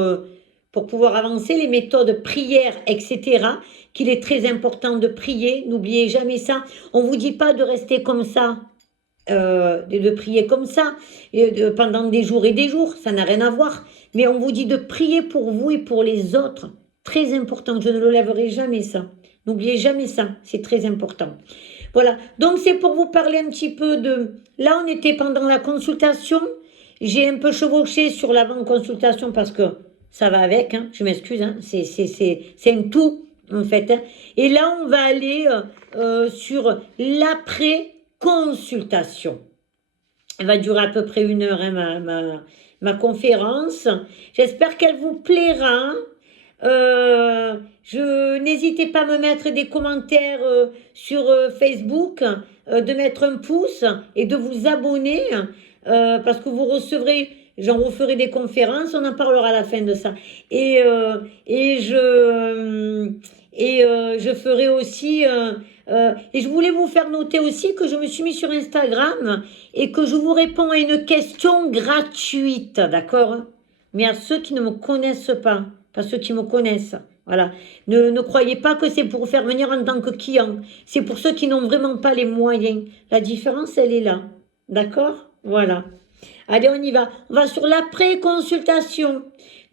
pouvoir avancer, les méthodes prières, etc., qu'il est très important de prier. N'oubliez jamais ça. On ne vous dit pas de rester comme ça, de prier comme ça pendant des jours et des jours, ça n'a rien à voir. Mais on vous dit de prier pour vous et pour les autres. Très important, je ne le lèverai jamais ça. N'oubliez jamais ça, c'est très important. Voilà, donc c'est pour vous parler un petit peu de... Là, on était pendant la consultation. J'ai un peu chevauché sur l'avant-consultation parce que ça va avec, hein, je m'excuse, hein, c'est un tout, en fait. Hein. Et là, on va aller sur l'après-consultation. Elle va durer à peu près 1 heure, hein, ma conférence. J'espère qu'elle vous plaira. N'hésitez pas à me mettre des commentaires sur Facebook, de mettre un pouce et de vous abonner parce que vous recevrez, j'en referai des conférences, on en parlera à la fin de ça. Et je ferai aussi, et je voulais vous faire noter aussi que je me suis mis sur Instagram et que je vous réponds à une question gratuite, d'accord? Mais à ceux qui ne me connaissent pas. Pas ceux qui me connaissent. Voilà. Ne croyez pas que c'est pour faire venir en tant que client. C'est pour ceux qui n'ont vraiment pas les moyens. La différence, elle est là. D'accord? Voilà. Allez, on y va. On va sur l'après-consultation.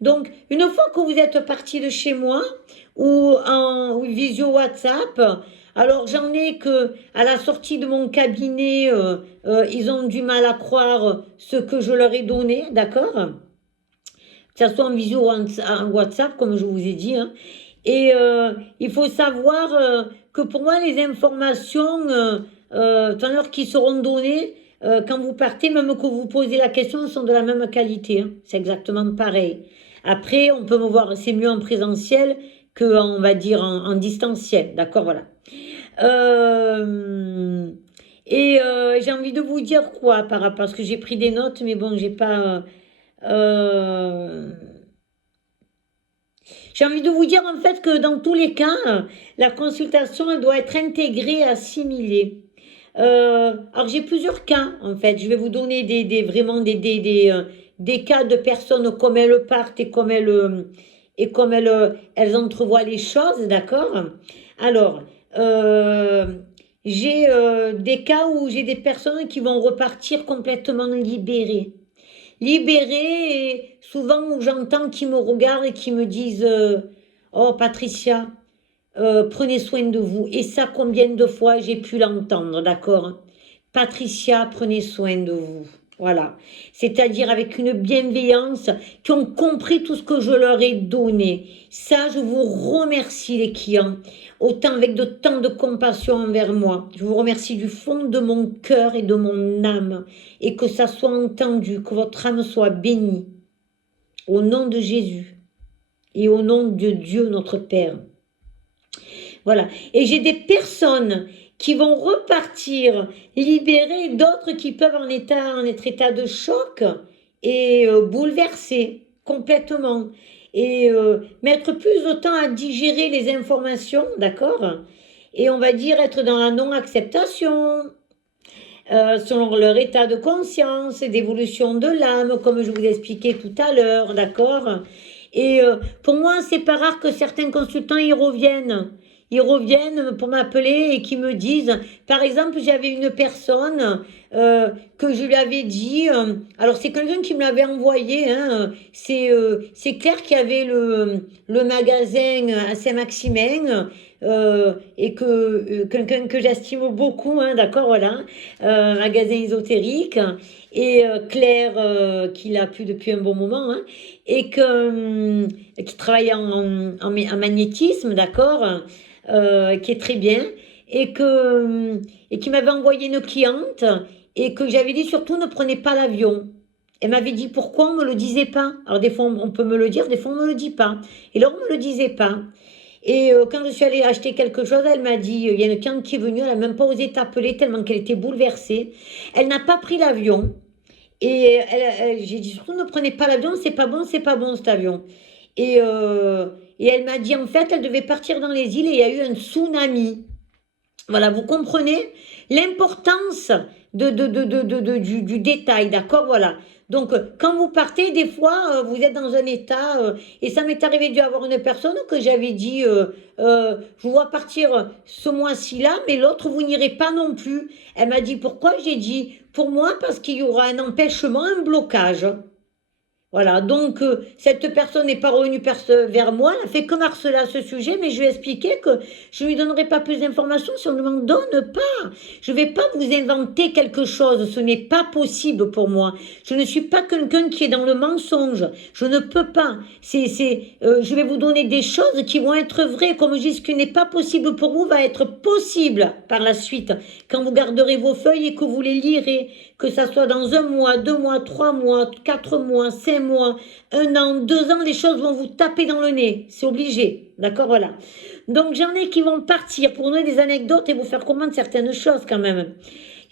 Donc, une fois que vous êtes parti de chez moi ou en visio WhatsApp, alors j'en ai que à la sortie de mon cabinet, ils ont du mal à croire ce que je leur ai donné. D'accord? Que ce soit en visio ou en WhatsApp, comme je vous ai dit. Hein. Et il faut savoir que pour moi, les informations, tout à l'heure qui seront données quand vous partez, même que vous posez la question, sont de la même qualité, hein. C'est exactement pareil. Après, on peut me voir, c'est mieux en présentiel qu'en, on va dire, en distanciel. D'accord, voilà. Euh, j'ai envie de vous dire quoi par rapport, parce que j'ai pris des notes, mais bon, j'ai pas. Euh, j'ai envie de vous dire en fait que dans tous les cas, la consultation elle doit être intégrée, assimilée. Alors j'ai plusieurs cas en fait. Je vais vous donner vraiment des cas de personnes comme elles partent et comme elles entrevoient les choses, d'accord? Alors, euh, j'ai des cas où j'ai des personnes qui vont repartir complètement libérées. Libérées, et souvent où j'entends qui me regardent et qui me disent oh Patricia, prenez soin de vous. Et ça, combien de fois j'ai pu l'entendre, d'accord? Patricia, prenez soin de vous. Voilà. C'est-à-dire avec une bienveillance, qui ont compris tout ce que je leur ai donné. Ça, je vous remercie les clients, autant avec de tant de compassion envers moi. Je vous remercie du fond de mon cœur et de mon âme, et que ça soit entendu, que votre âme soit bénie. Au nom de Jésus et au nom de Dieu notre Père. Voilà. Et j'ai des personnes qui vont repartir libérées, d'autres qui peuvent en être état de choc et bouleversés complètement. Et mettre plus de temps à digérer les informations, d'accord? Et on va dire être dans la non-acceptation, selon leur état de conscience et d'évolution de l'âme, comme je vous expliquais tout à l'heure, d'accord? Et pour moi, c'est pas rare que certains consultants y reviennent. Ils reviennent pour m'appeler et qui me disent, par exemple, j'avais une personne que je lui avais dit, alors c'est quelqu'un qui me l'avait envoyé, hein, c'est Claire qui avait le magasin à Saint-Maximin, et que quelqu'un que j'estime beaucoup, hein, d'accord, voilà, magasin ésotérique, et Claire qui l'a plus depuis un bon moment, hein, et qui travaille en magnétisme, d'accord, qui est très bien, et qui m'avait envoyé une cliente, et que j'avais dit surtout ne prenez pas l'avion. Elle m'avait dit pourquoi on ne me le disait pas. Alors des fois on peut me le dire, des fois on ne me le dit pas. Et là on ne me le disait pas. Et quand je suis allée acheter quelque chose, elle m'a dit, il y a une cliente qui est venue, elle n'a même pas osé t'appeler tellement qu'elle était bouleversée. Elle n'a pas pris l'avion. Et j'ai dit surtout ne prenez pas l'avion, c'est pas bon cet avion. Et, euh, et elle m'a dit en fait, elle devait partir dans les îles et il y a eu un tsunami. Voilà, vous comprenez l'importance du détail, d'accord? Voilà. Donc, quand vous partez, des fois, vous êtes dans un état, et ça m'est arrivé d'avoir une personne que j'avais dit, je vous vois partir ce mois-ci-là, mais l'autre, vous n'irez pas non plus. Elle m'a dit, pourquoi? J'ai dit, pour moi, parce qu'il y aura un empêchement, un blocage. Voilà, donc cette personne n'est pas revenue vers moi, elle a fait que marceler à ce sujet, mais je lui ai expliqué que je ne lui donnerai pas plus d'informations si on ne m'en donne pas. Je ne vais pas vous inventer quelque chose, ce n'est pas possible pour moi. Je ne suis pas quelqu'un qui est dans le mensonge, je ne peux pas. Je vais vous donner des choses qui vont être vraies, comme je dis, ce qui n'est pas possible pour vous va être possible par la suite, quand vous garderez vos feuilles et que vous les lirez, que ça soit dans 1 mois, 2 mois, 3 mois, 4 mois, 5 mois, 1 an, 2 ans, les choses vont vous taper dans le nez. C'est obligé. D'accord, voilà. Donc j'en ai qui vont partir pour donner des anecdotes et vous faire comprendre certaines choses quand même.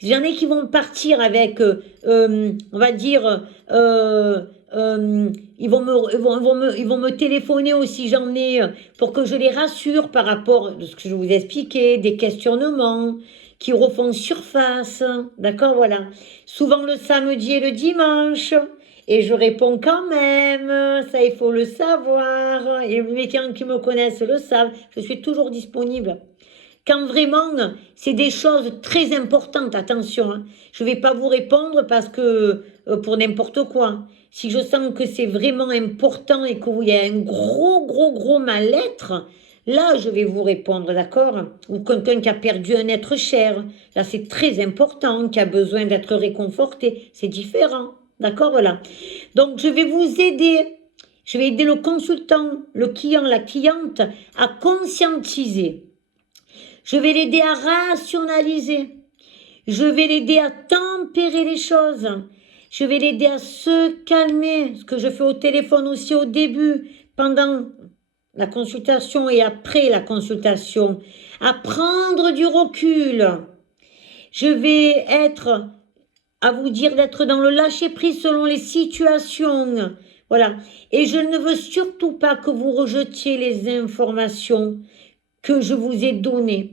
J'en ai qui vont partir avec, on va dire, ils vont me téléphoner aussi, j'en ai, pour que je les rassure par rapport à ce que je vous ai expliqué, des questionnements qui refont surface, d'accord, voilà. Souvent le samedi et le dimanche, et je réponds quand même, ça il faut le savoir, et les gens qui me connaissent le savent, je suis toujours disponible. Quand vraiment, c'est des choses très importantes, attention, hein. Je ne vais pas vous répondre parce que pour n'importe quoi. Si je sens que c'est vraiment important et qu'il y a un gros mal-être, là, je vais vous répondre, d'accord? Ou quelqu'un qui a perdu un être cher, là, c'est très important, qui a besoin d'être réconforté, c'est différent, d'accord? Voilà. Donc, je vais vous aider. Je vais aider le consultant, le client, la cliente à conscientiser. Je vais l'aider à rationaliser. Je vais l'aider à tempérer les choses. Je vais l'aider à se calmer, ce que je fais au téléphone aussi au début, pendant la consultation et après la consultation, à prendre du recul. Je vais être, à vous dire, d'être dans le lâcher-prise selon les situations. Voilà. Et je ne veux surtout pas que vous rejetiez les informations que je vous ai données,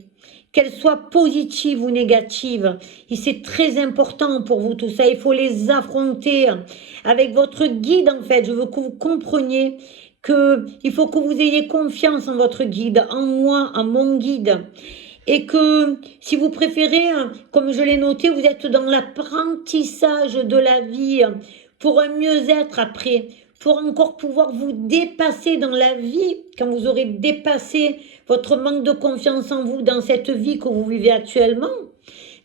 qu'elles soient positives ou négatives. Et c'est très important pour vous tout ça. Il faut les affronter avec votre guide en fait. Je veux que vous compreniez qu'il faut que vous ayez confiance en votre guide, en moi, en mon guide. Et que si vous préférez, comme je l'ai noté, vous êtes dans l'apprentissage de la vie pour un mieux-être après, pour encore pouvoir vous dépasser dans la vie, quand vous aurez dépassé votre manque de confiance en vous dans cette vie que vous vivez actuellement,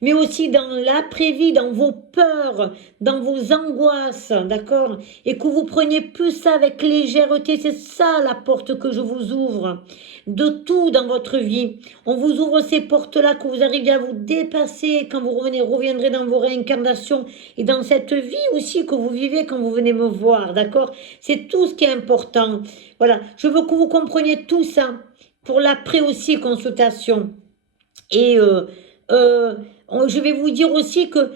mais aussi dans l'après-vie, dans vos peurs, dans vos angoisses, d'accord? Et que vous preniez plus ça avec légèreté, c'est ça la porte que je vous ouvre, de tout dans votre vie. On vous ouvre ces portes-là, que vous arriviez à vous dépasser quand vous reviendrez dans vos réincarnations et dans cette vie aussi que vous vivez quand vous venez me voir, d'accord? C'est tout ce qui est important. Voilà, je veux que vous compreniez tout ça pour l'après aussi consultation. Et je vais vous dire aussi que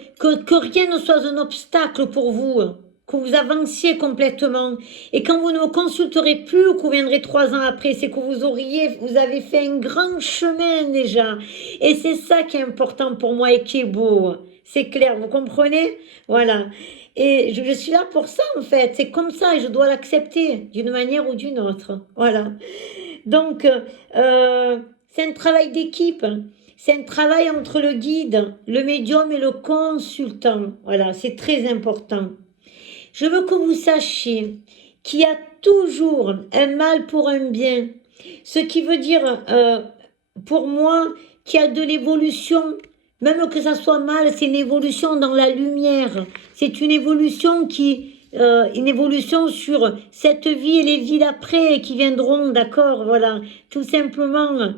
rien ne soit un obstacle pour vous, que vous avanciez complètement. Et quand vous ne me consulterez plus ou que vous viendrez 3 ans après, c'est que vous avez fait un grand chemin déjà. Et c'est ça qui est important pour moi et qui est beau. C'est clair, vous comprenez? Voilà. Et je suis là pour ça en fait. C'est comme ça et je dois l'accepter d'une manière ou d'une autre. Voilà. Donc, c'est un travail d'équipe. C'est un travail entre le guide, le médium et le consultant. Voilà, c'est très important. Je veux que vous sachiez qu'il y a toujours un mal pour un bien. Ce qui veut dire, pour moi, qu'il y a de l'évolution. Même que ça soit mal, c'est une évolution dans la lumière. C'est une évolution une évolution sur cette vie et les vies d'après qui viendront, d'accord, voilà, tout simplement.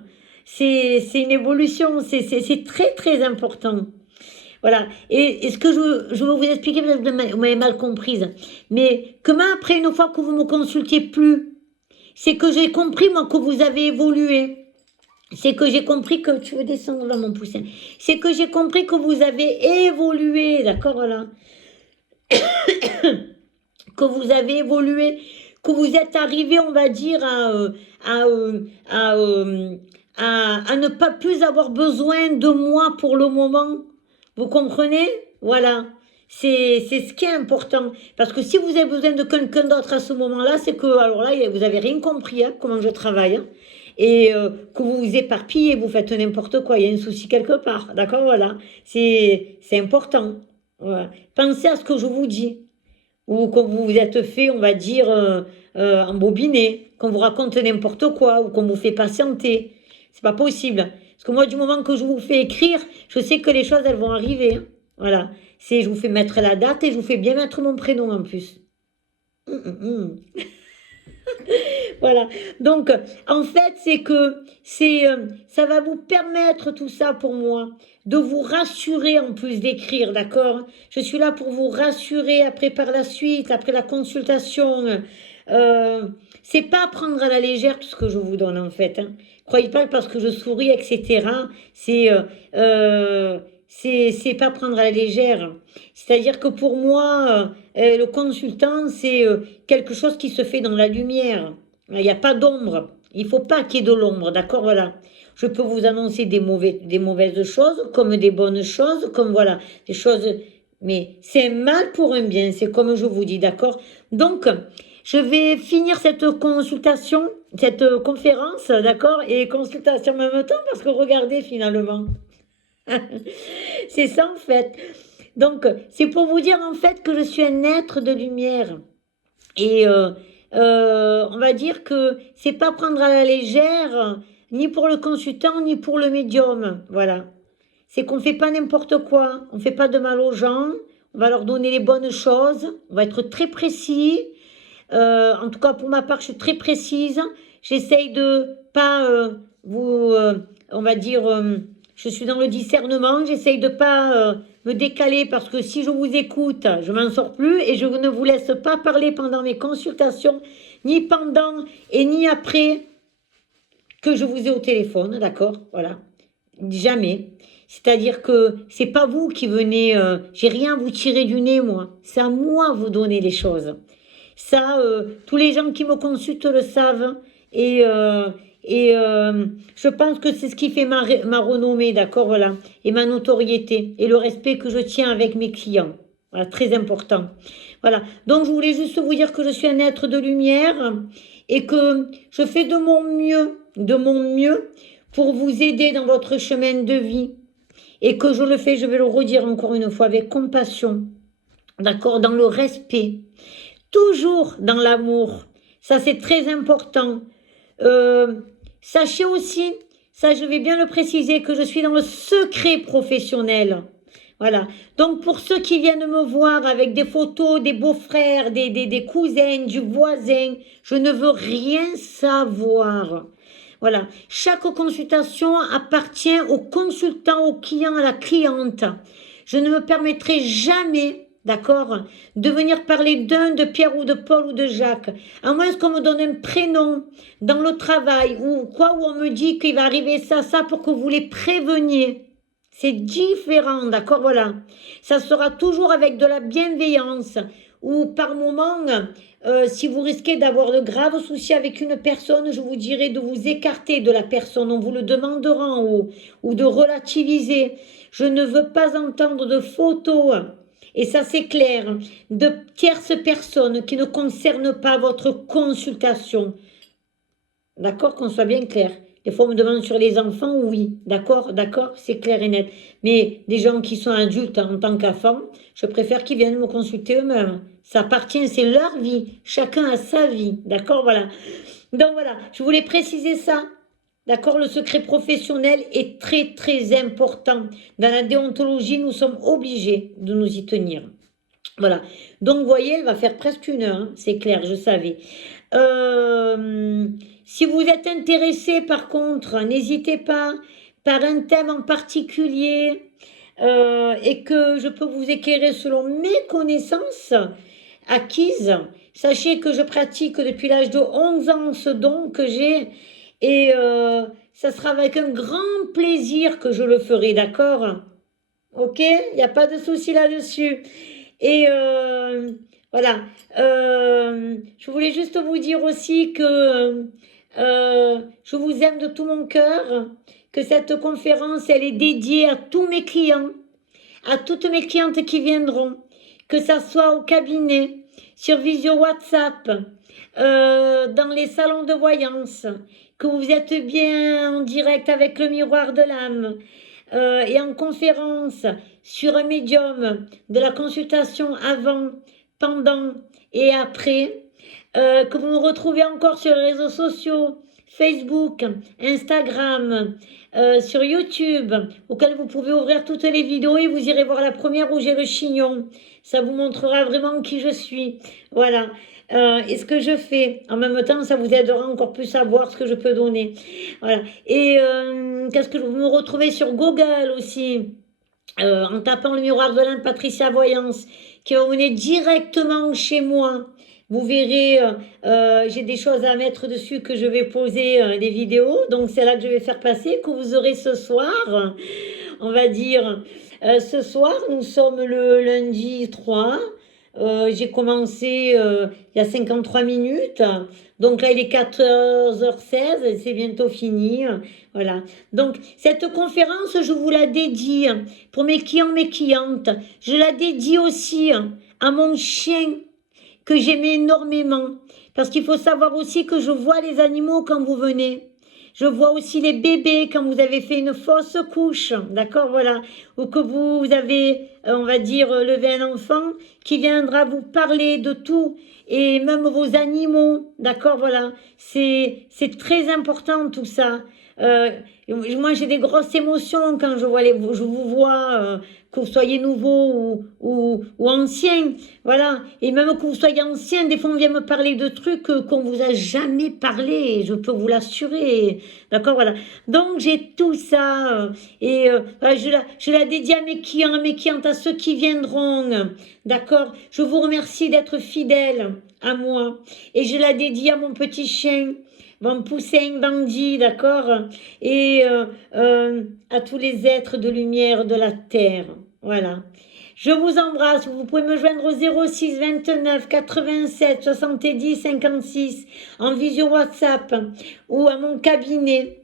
C'est une évolution, c'est très très important. Voilà. Et ce que je veux vous expliquer, peut-être que vous m'avez mal comprise, mais comment après, une fois que vous me consultez plus, c'est que j'ai compris, moi, que vous avez évolué. C'est que j'ai compris que tu veux descendre là, mon poussin. C'est que j'ai compris que vous avez évolué, d'accord, voilà. Que vous avez évolué, que vous êtes arrivé, on va dire, à ne pas plus avoir besoin de moi pour le moment. Vous comprenez? Voilà. C'est ce qui est important. Parce que si vous avez besoin de quelqu'un d'autre à ce moment-là, c'est que, alors là, vous n'avez rien compris, hein, comment je travaille. Hein, et que vous vous éparpillez, vous faites n'importe quoi. Il y a un souci quelque part. D'accord? Voilà. C'est important. Voilà. Pensez à ce que je vous dis. Ou quand vous vous êtes fait, on va dire, embobiner, qu'on vous raconte n'importe quoi, ou qu'on vous fait patienter. C'est pas possible. Parce que moi, du moment que je vous fais écrire, je sais que les choses, elles vont arriver. Hein. Voilà. Je vous fais mettre la date et je vous fais bien mettre mon prénom en plus. Voilà. Donc, en fait, c'est que ça va vous permettre tout ça pour moi, de vous rassurer en plus d'écrire, d'accord? Je suis là pour vous rassurer après par la suite, après la consultation. C'est pas prendre à la légère tout ce que je vous donne en fait. Hein. Croyez pas que parce que je souris, etc. C'est pas prendre à la légère. C'est-à-dire que pour moi, le consultant, c'est quelque chose qui se fait dans la lumière. Il n'y a pas d'ombre. Il ne faut pas qu'il y ait de l'ombre, d'accord? Voilà. Je peux vous annoncer des mauvaises choses, comme des bonnes choses, comme voilà, des choses. Mais c'est un mal pour un bien, c'est comme je vous dis, d'accord? Donc, je vais finir cette consultation, cette conférence, d'accord? Et consultation en même temps, parce que regardez finalement. C'est ça en fait. Donc, c'est pour vous dire en fait que je suis un être de lumière. Et on va dire que c'est pas prendre à la légère, ni pour le consultant, ni pour le médium. Voilà. C'est qu'on fait pas n'importe quoi. On fait pas de mal aux gens. On va leur donner les bonnes choses. On va être très précis. En tout cas, pour ma part, je suis très précise. J'essaye de pas on va dire, je suis dans le discernement, j'essaye de pas me décaler parce que si je vous écoute, je m'en sors plus et je ne vous laisse pas parler pendant mes consultations, ni pendant et ni après que je vous ai au téléphone, d'accord? Voilà, jamais. C'est-à-dire que c'est pas vous qui venez, j'ai rien à vous tirer du nez, moi. C'est à moi vous donner les choses. Ça, tous les gens qui me consultent le savent. Et, je pense que c'est ce qui fait ma renommée, d'accord, voilà. Et ma notoriété. Et le respect que je tiens avec mes clients. Voilà, très important. Voilà. Donc, je voulais juste vous dire que je suis un être de lumière et que je fais de mon mieux pour vous aider dans votre chemin de vie. Et que je le fais, je vais le redire encore une fois, avec compassion, d'accord, dans le respect, toujours dans l'amour. Ça, c'est très important. Sachez aussi, ça je vais bien le préciser, que je suis dans le secret professionnel. Voilà. Donc pour ceux qui viennent me voir avec des photos des beaux-frères, des cousins, du voisin, je ne veux rien savoir. Voilà. Chaque consultation appartient au consultant, au client, à la cliente. Je ne me permettrai jamais, d'accord, de venir parler d'un, de Pierre ou de Paul ou de Jacques. À moins qu'on me donne un prénom dans le travail ou quoi, où on me dit qu'il va arriver ça, ça, pour que vous les préveniez. C'est différent, d'accord, voilà. Ça sera toujours avec de la bienveillance ou par moment, si vous risquez d'avoir de graves soucis avec une personne, je vous dirai de vous écarter de la personne, on vous le demandera ou de relativiser. Je ne veux pas entendre de photos, et ça c'est clair, de tierces personnes qui ne concernent pas votre consultation. D'accord, qu'on soit bien clair. Des fois, on me demande sur les enfants, oui, d'accord, c'est clair et net. Mais des gens qui sont adultes en tant qu'enfants, je préfère qu'ils viennent me consulter eux-mêmes. Ça appartient, c'est leur vie. Chacun a sa vie, d'accord, voilà. Donc voilà, je voulais préciser ça. D'accord, le secret professionnel est très, très important. Dans la déontologie, nous sommes obligés de nous y tenir. Voilà. Donc, vous voyez, elle va faire presque 1 heure, hein, c'est clair, je savais. Si vous êtes intéressé, par contre, n'hésitez pas par un thème en particulier et que je peux vous éclairer selon mes connaissances acquises. Sachez que je pratique depuis l'âge de 11 ans ce don que j'ai et ça sera avec un grand plaisir que je le ferai, d'accord? Ok? Il n'y a pas de souci là-dessus. Et voilà. Je voulais juste vous dire aussi que je vous aime de tout mon cœur, que cette conférence, elle est dédiée à tous mes clients, à toutes mes clientes qui viendront, que ça soit au cabinet, sur Visio WhatsApp, dans les salons de voyance, que vous êtes bien en direct avec le miroir de l'âme, et en conférence sur un médium de la consultation avant, pendant et après, que vous me retrouvez encore sur les réseaux sociaux, Facebook, Instagram, sur YouTube, auquel vous pouvez ouvrir toutes les vidéos et vous irez voir la première où j'ai le chignon. Ça vous montrera vraiment qui je suis. Voilà. Et ce que je fais. En même temps, ça vous aidera encore plus à voir ce que je peux donner. Voilà. Et qu'est-ce que vous me retrouvez sur Google aussi, en tapant le miroir de l'Inde Patricia Voyance, qui va venir directement chez moi. Vous verrez, j'ai des choses à mettre dessus que je vais poser des vidéos. Donc, c'est là que je vais faire passer, que vous aurez ce soir. On va dire, ce soir, nous sommes le lundi 3. J'ai commencé il y a 53 minutes. Donc là, il est 14h16. C'est bientôt fini. Voilà. Donc, cette conférence, je vous la dédie pour mes clients, mes clientes. Je la dédie aussi à mon chien, que j'aimais énormément. Parce qu'il faut savoir aussi que je vois les animaux quand vous venez. Je vois aussi les bébés quand vous avez fait une fausse couche, d'accord, voilà. Ou que vous avez, on va dire, levé un enfant qui viendra vous parler de tout. Et même vos animaux, d'accord, voilà. C'est très important tout ça. Euh, moi, j'ai des grosses émotions quand je vous vois, que vous soyez nouveau ou ancien. Voilà. Et même que vous soyez ancien, des fois, on vient me parler de trucs qu'on vous a jamais parlé. Je peux vous l'assurer. D'accord, voilà. Donc, j'ai tout ça. Voilà, je la dédie à mes clientes, à ceux qui viendront. D'accord. Je vous remercie d'être fidèles à moi. Et je la dédie à mon petit chien. Van Poussin Bandit, d'accord, et à tous les êtres de lumière de la terre. Voilà. Je vous embrasse. Vous pouvez me joindre au 06 29 87 70 56 en visio WhatsApp ou à mon cabinet.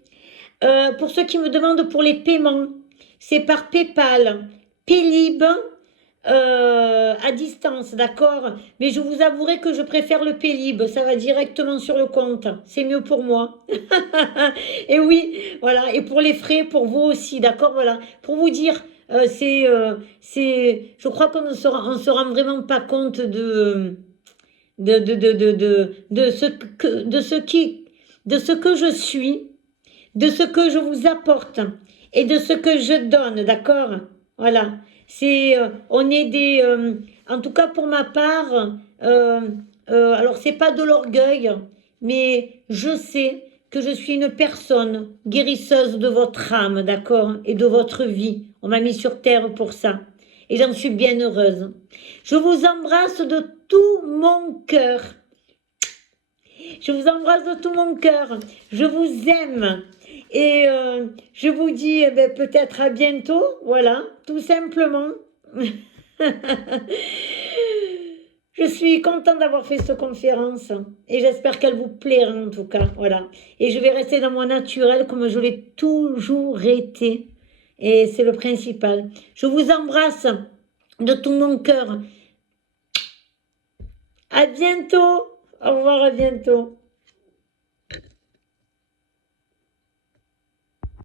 Pour ceux qui me demandent pour les paiements, c'est par PayPal, Paylib, à distance, d'accord? Mais je vous avouerai que je préfère le Paylib, ça va directement sur le compte, c'est mieux pour moi. Et oui, voilà, et pour les frais, pour vous aussi, d'accord? Voilà, pour vous dire, je crois qu'on on se rend vraiment pas compte de de ce que je suis, de ce que je vous apporte et de ce que je donne, d'accord? Voilà. On est en tout cas pour ma part, alors c'est pas de l'orgueil, mais je sais que je suis une personne guérisseuse de votre âme, d'accord? Et de votre vie. On m'a mis sur terre pour ça. Et j'en suis bien heureuse. Je vous embrasse de tout mon cœur. Je vous embrasse de tout mon cœur. Je vous aime. Et je vous dis peut-être à bientôt. Voilà, tout simplement. Je suis contente d'avoir fait cette conférence. Et j'espère qu'elle vous plaira en tout cas. Voilà. Et je vais rester dans mon naturel comme je l'ai toujours été. Et c'est le principal. Je vous embrasse de tout mon cœur. À bientôt. Au revoir, à bientôt.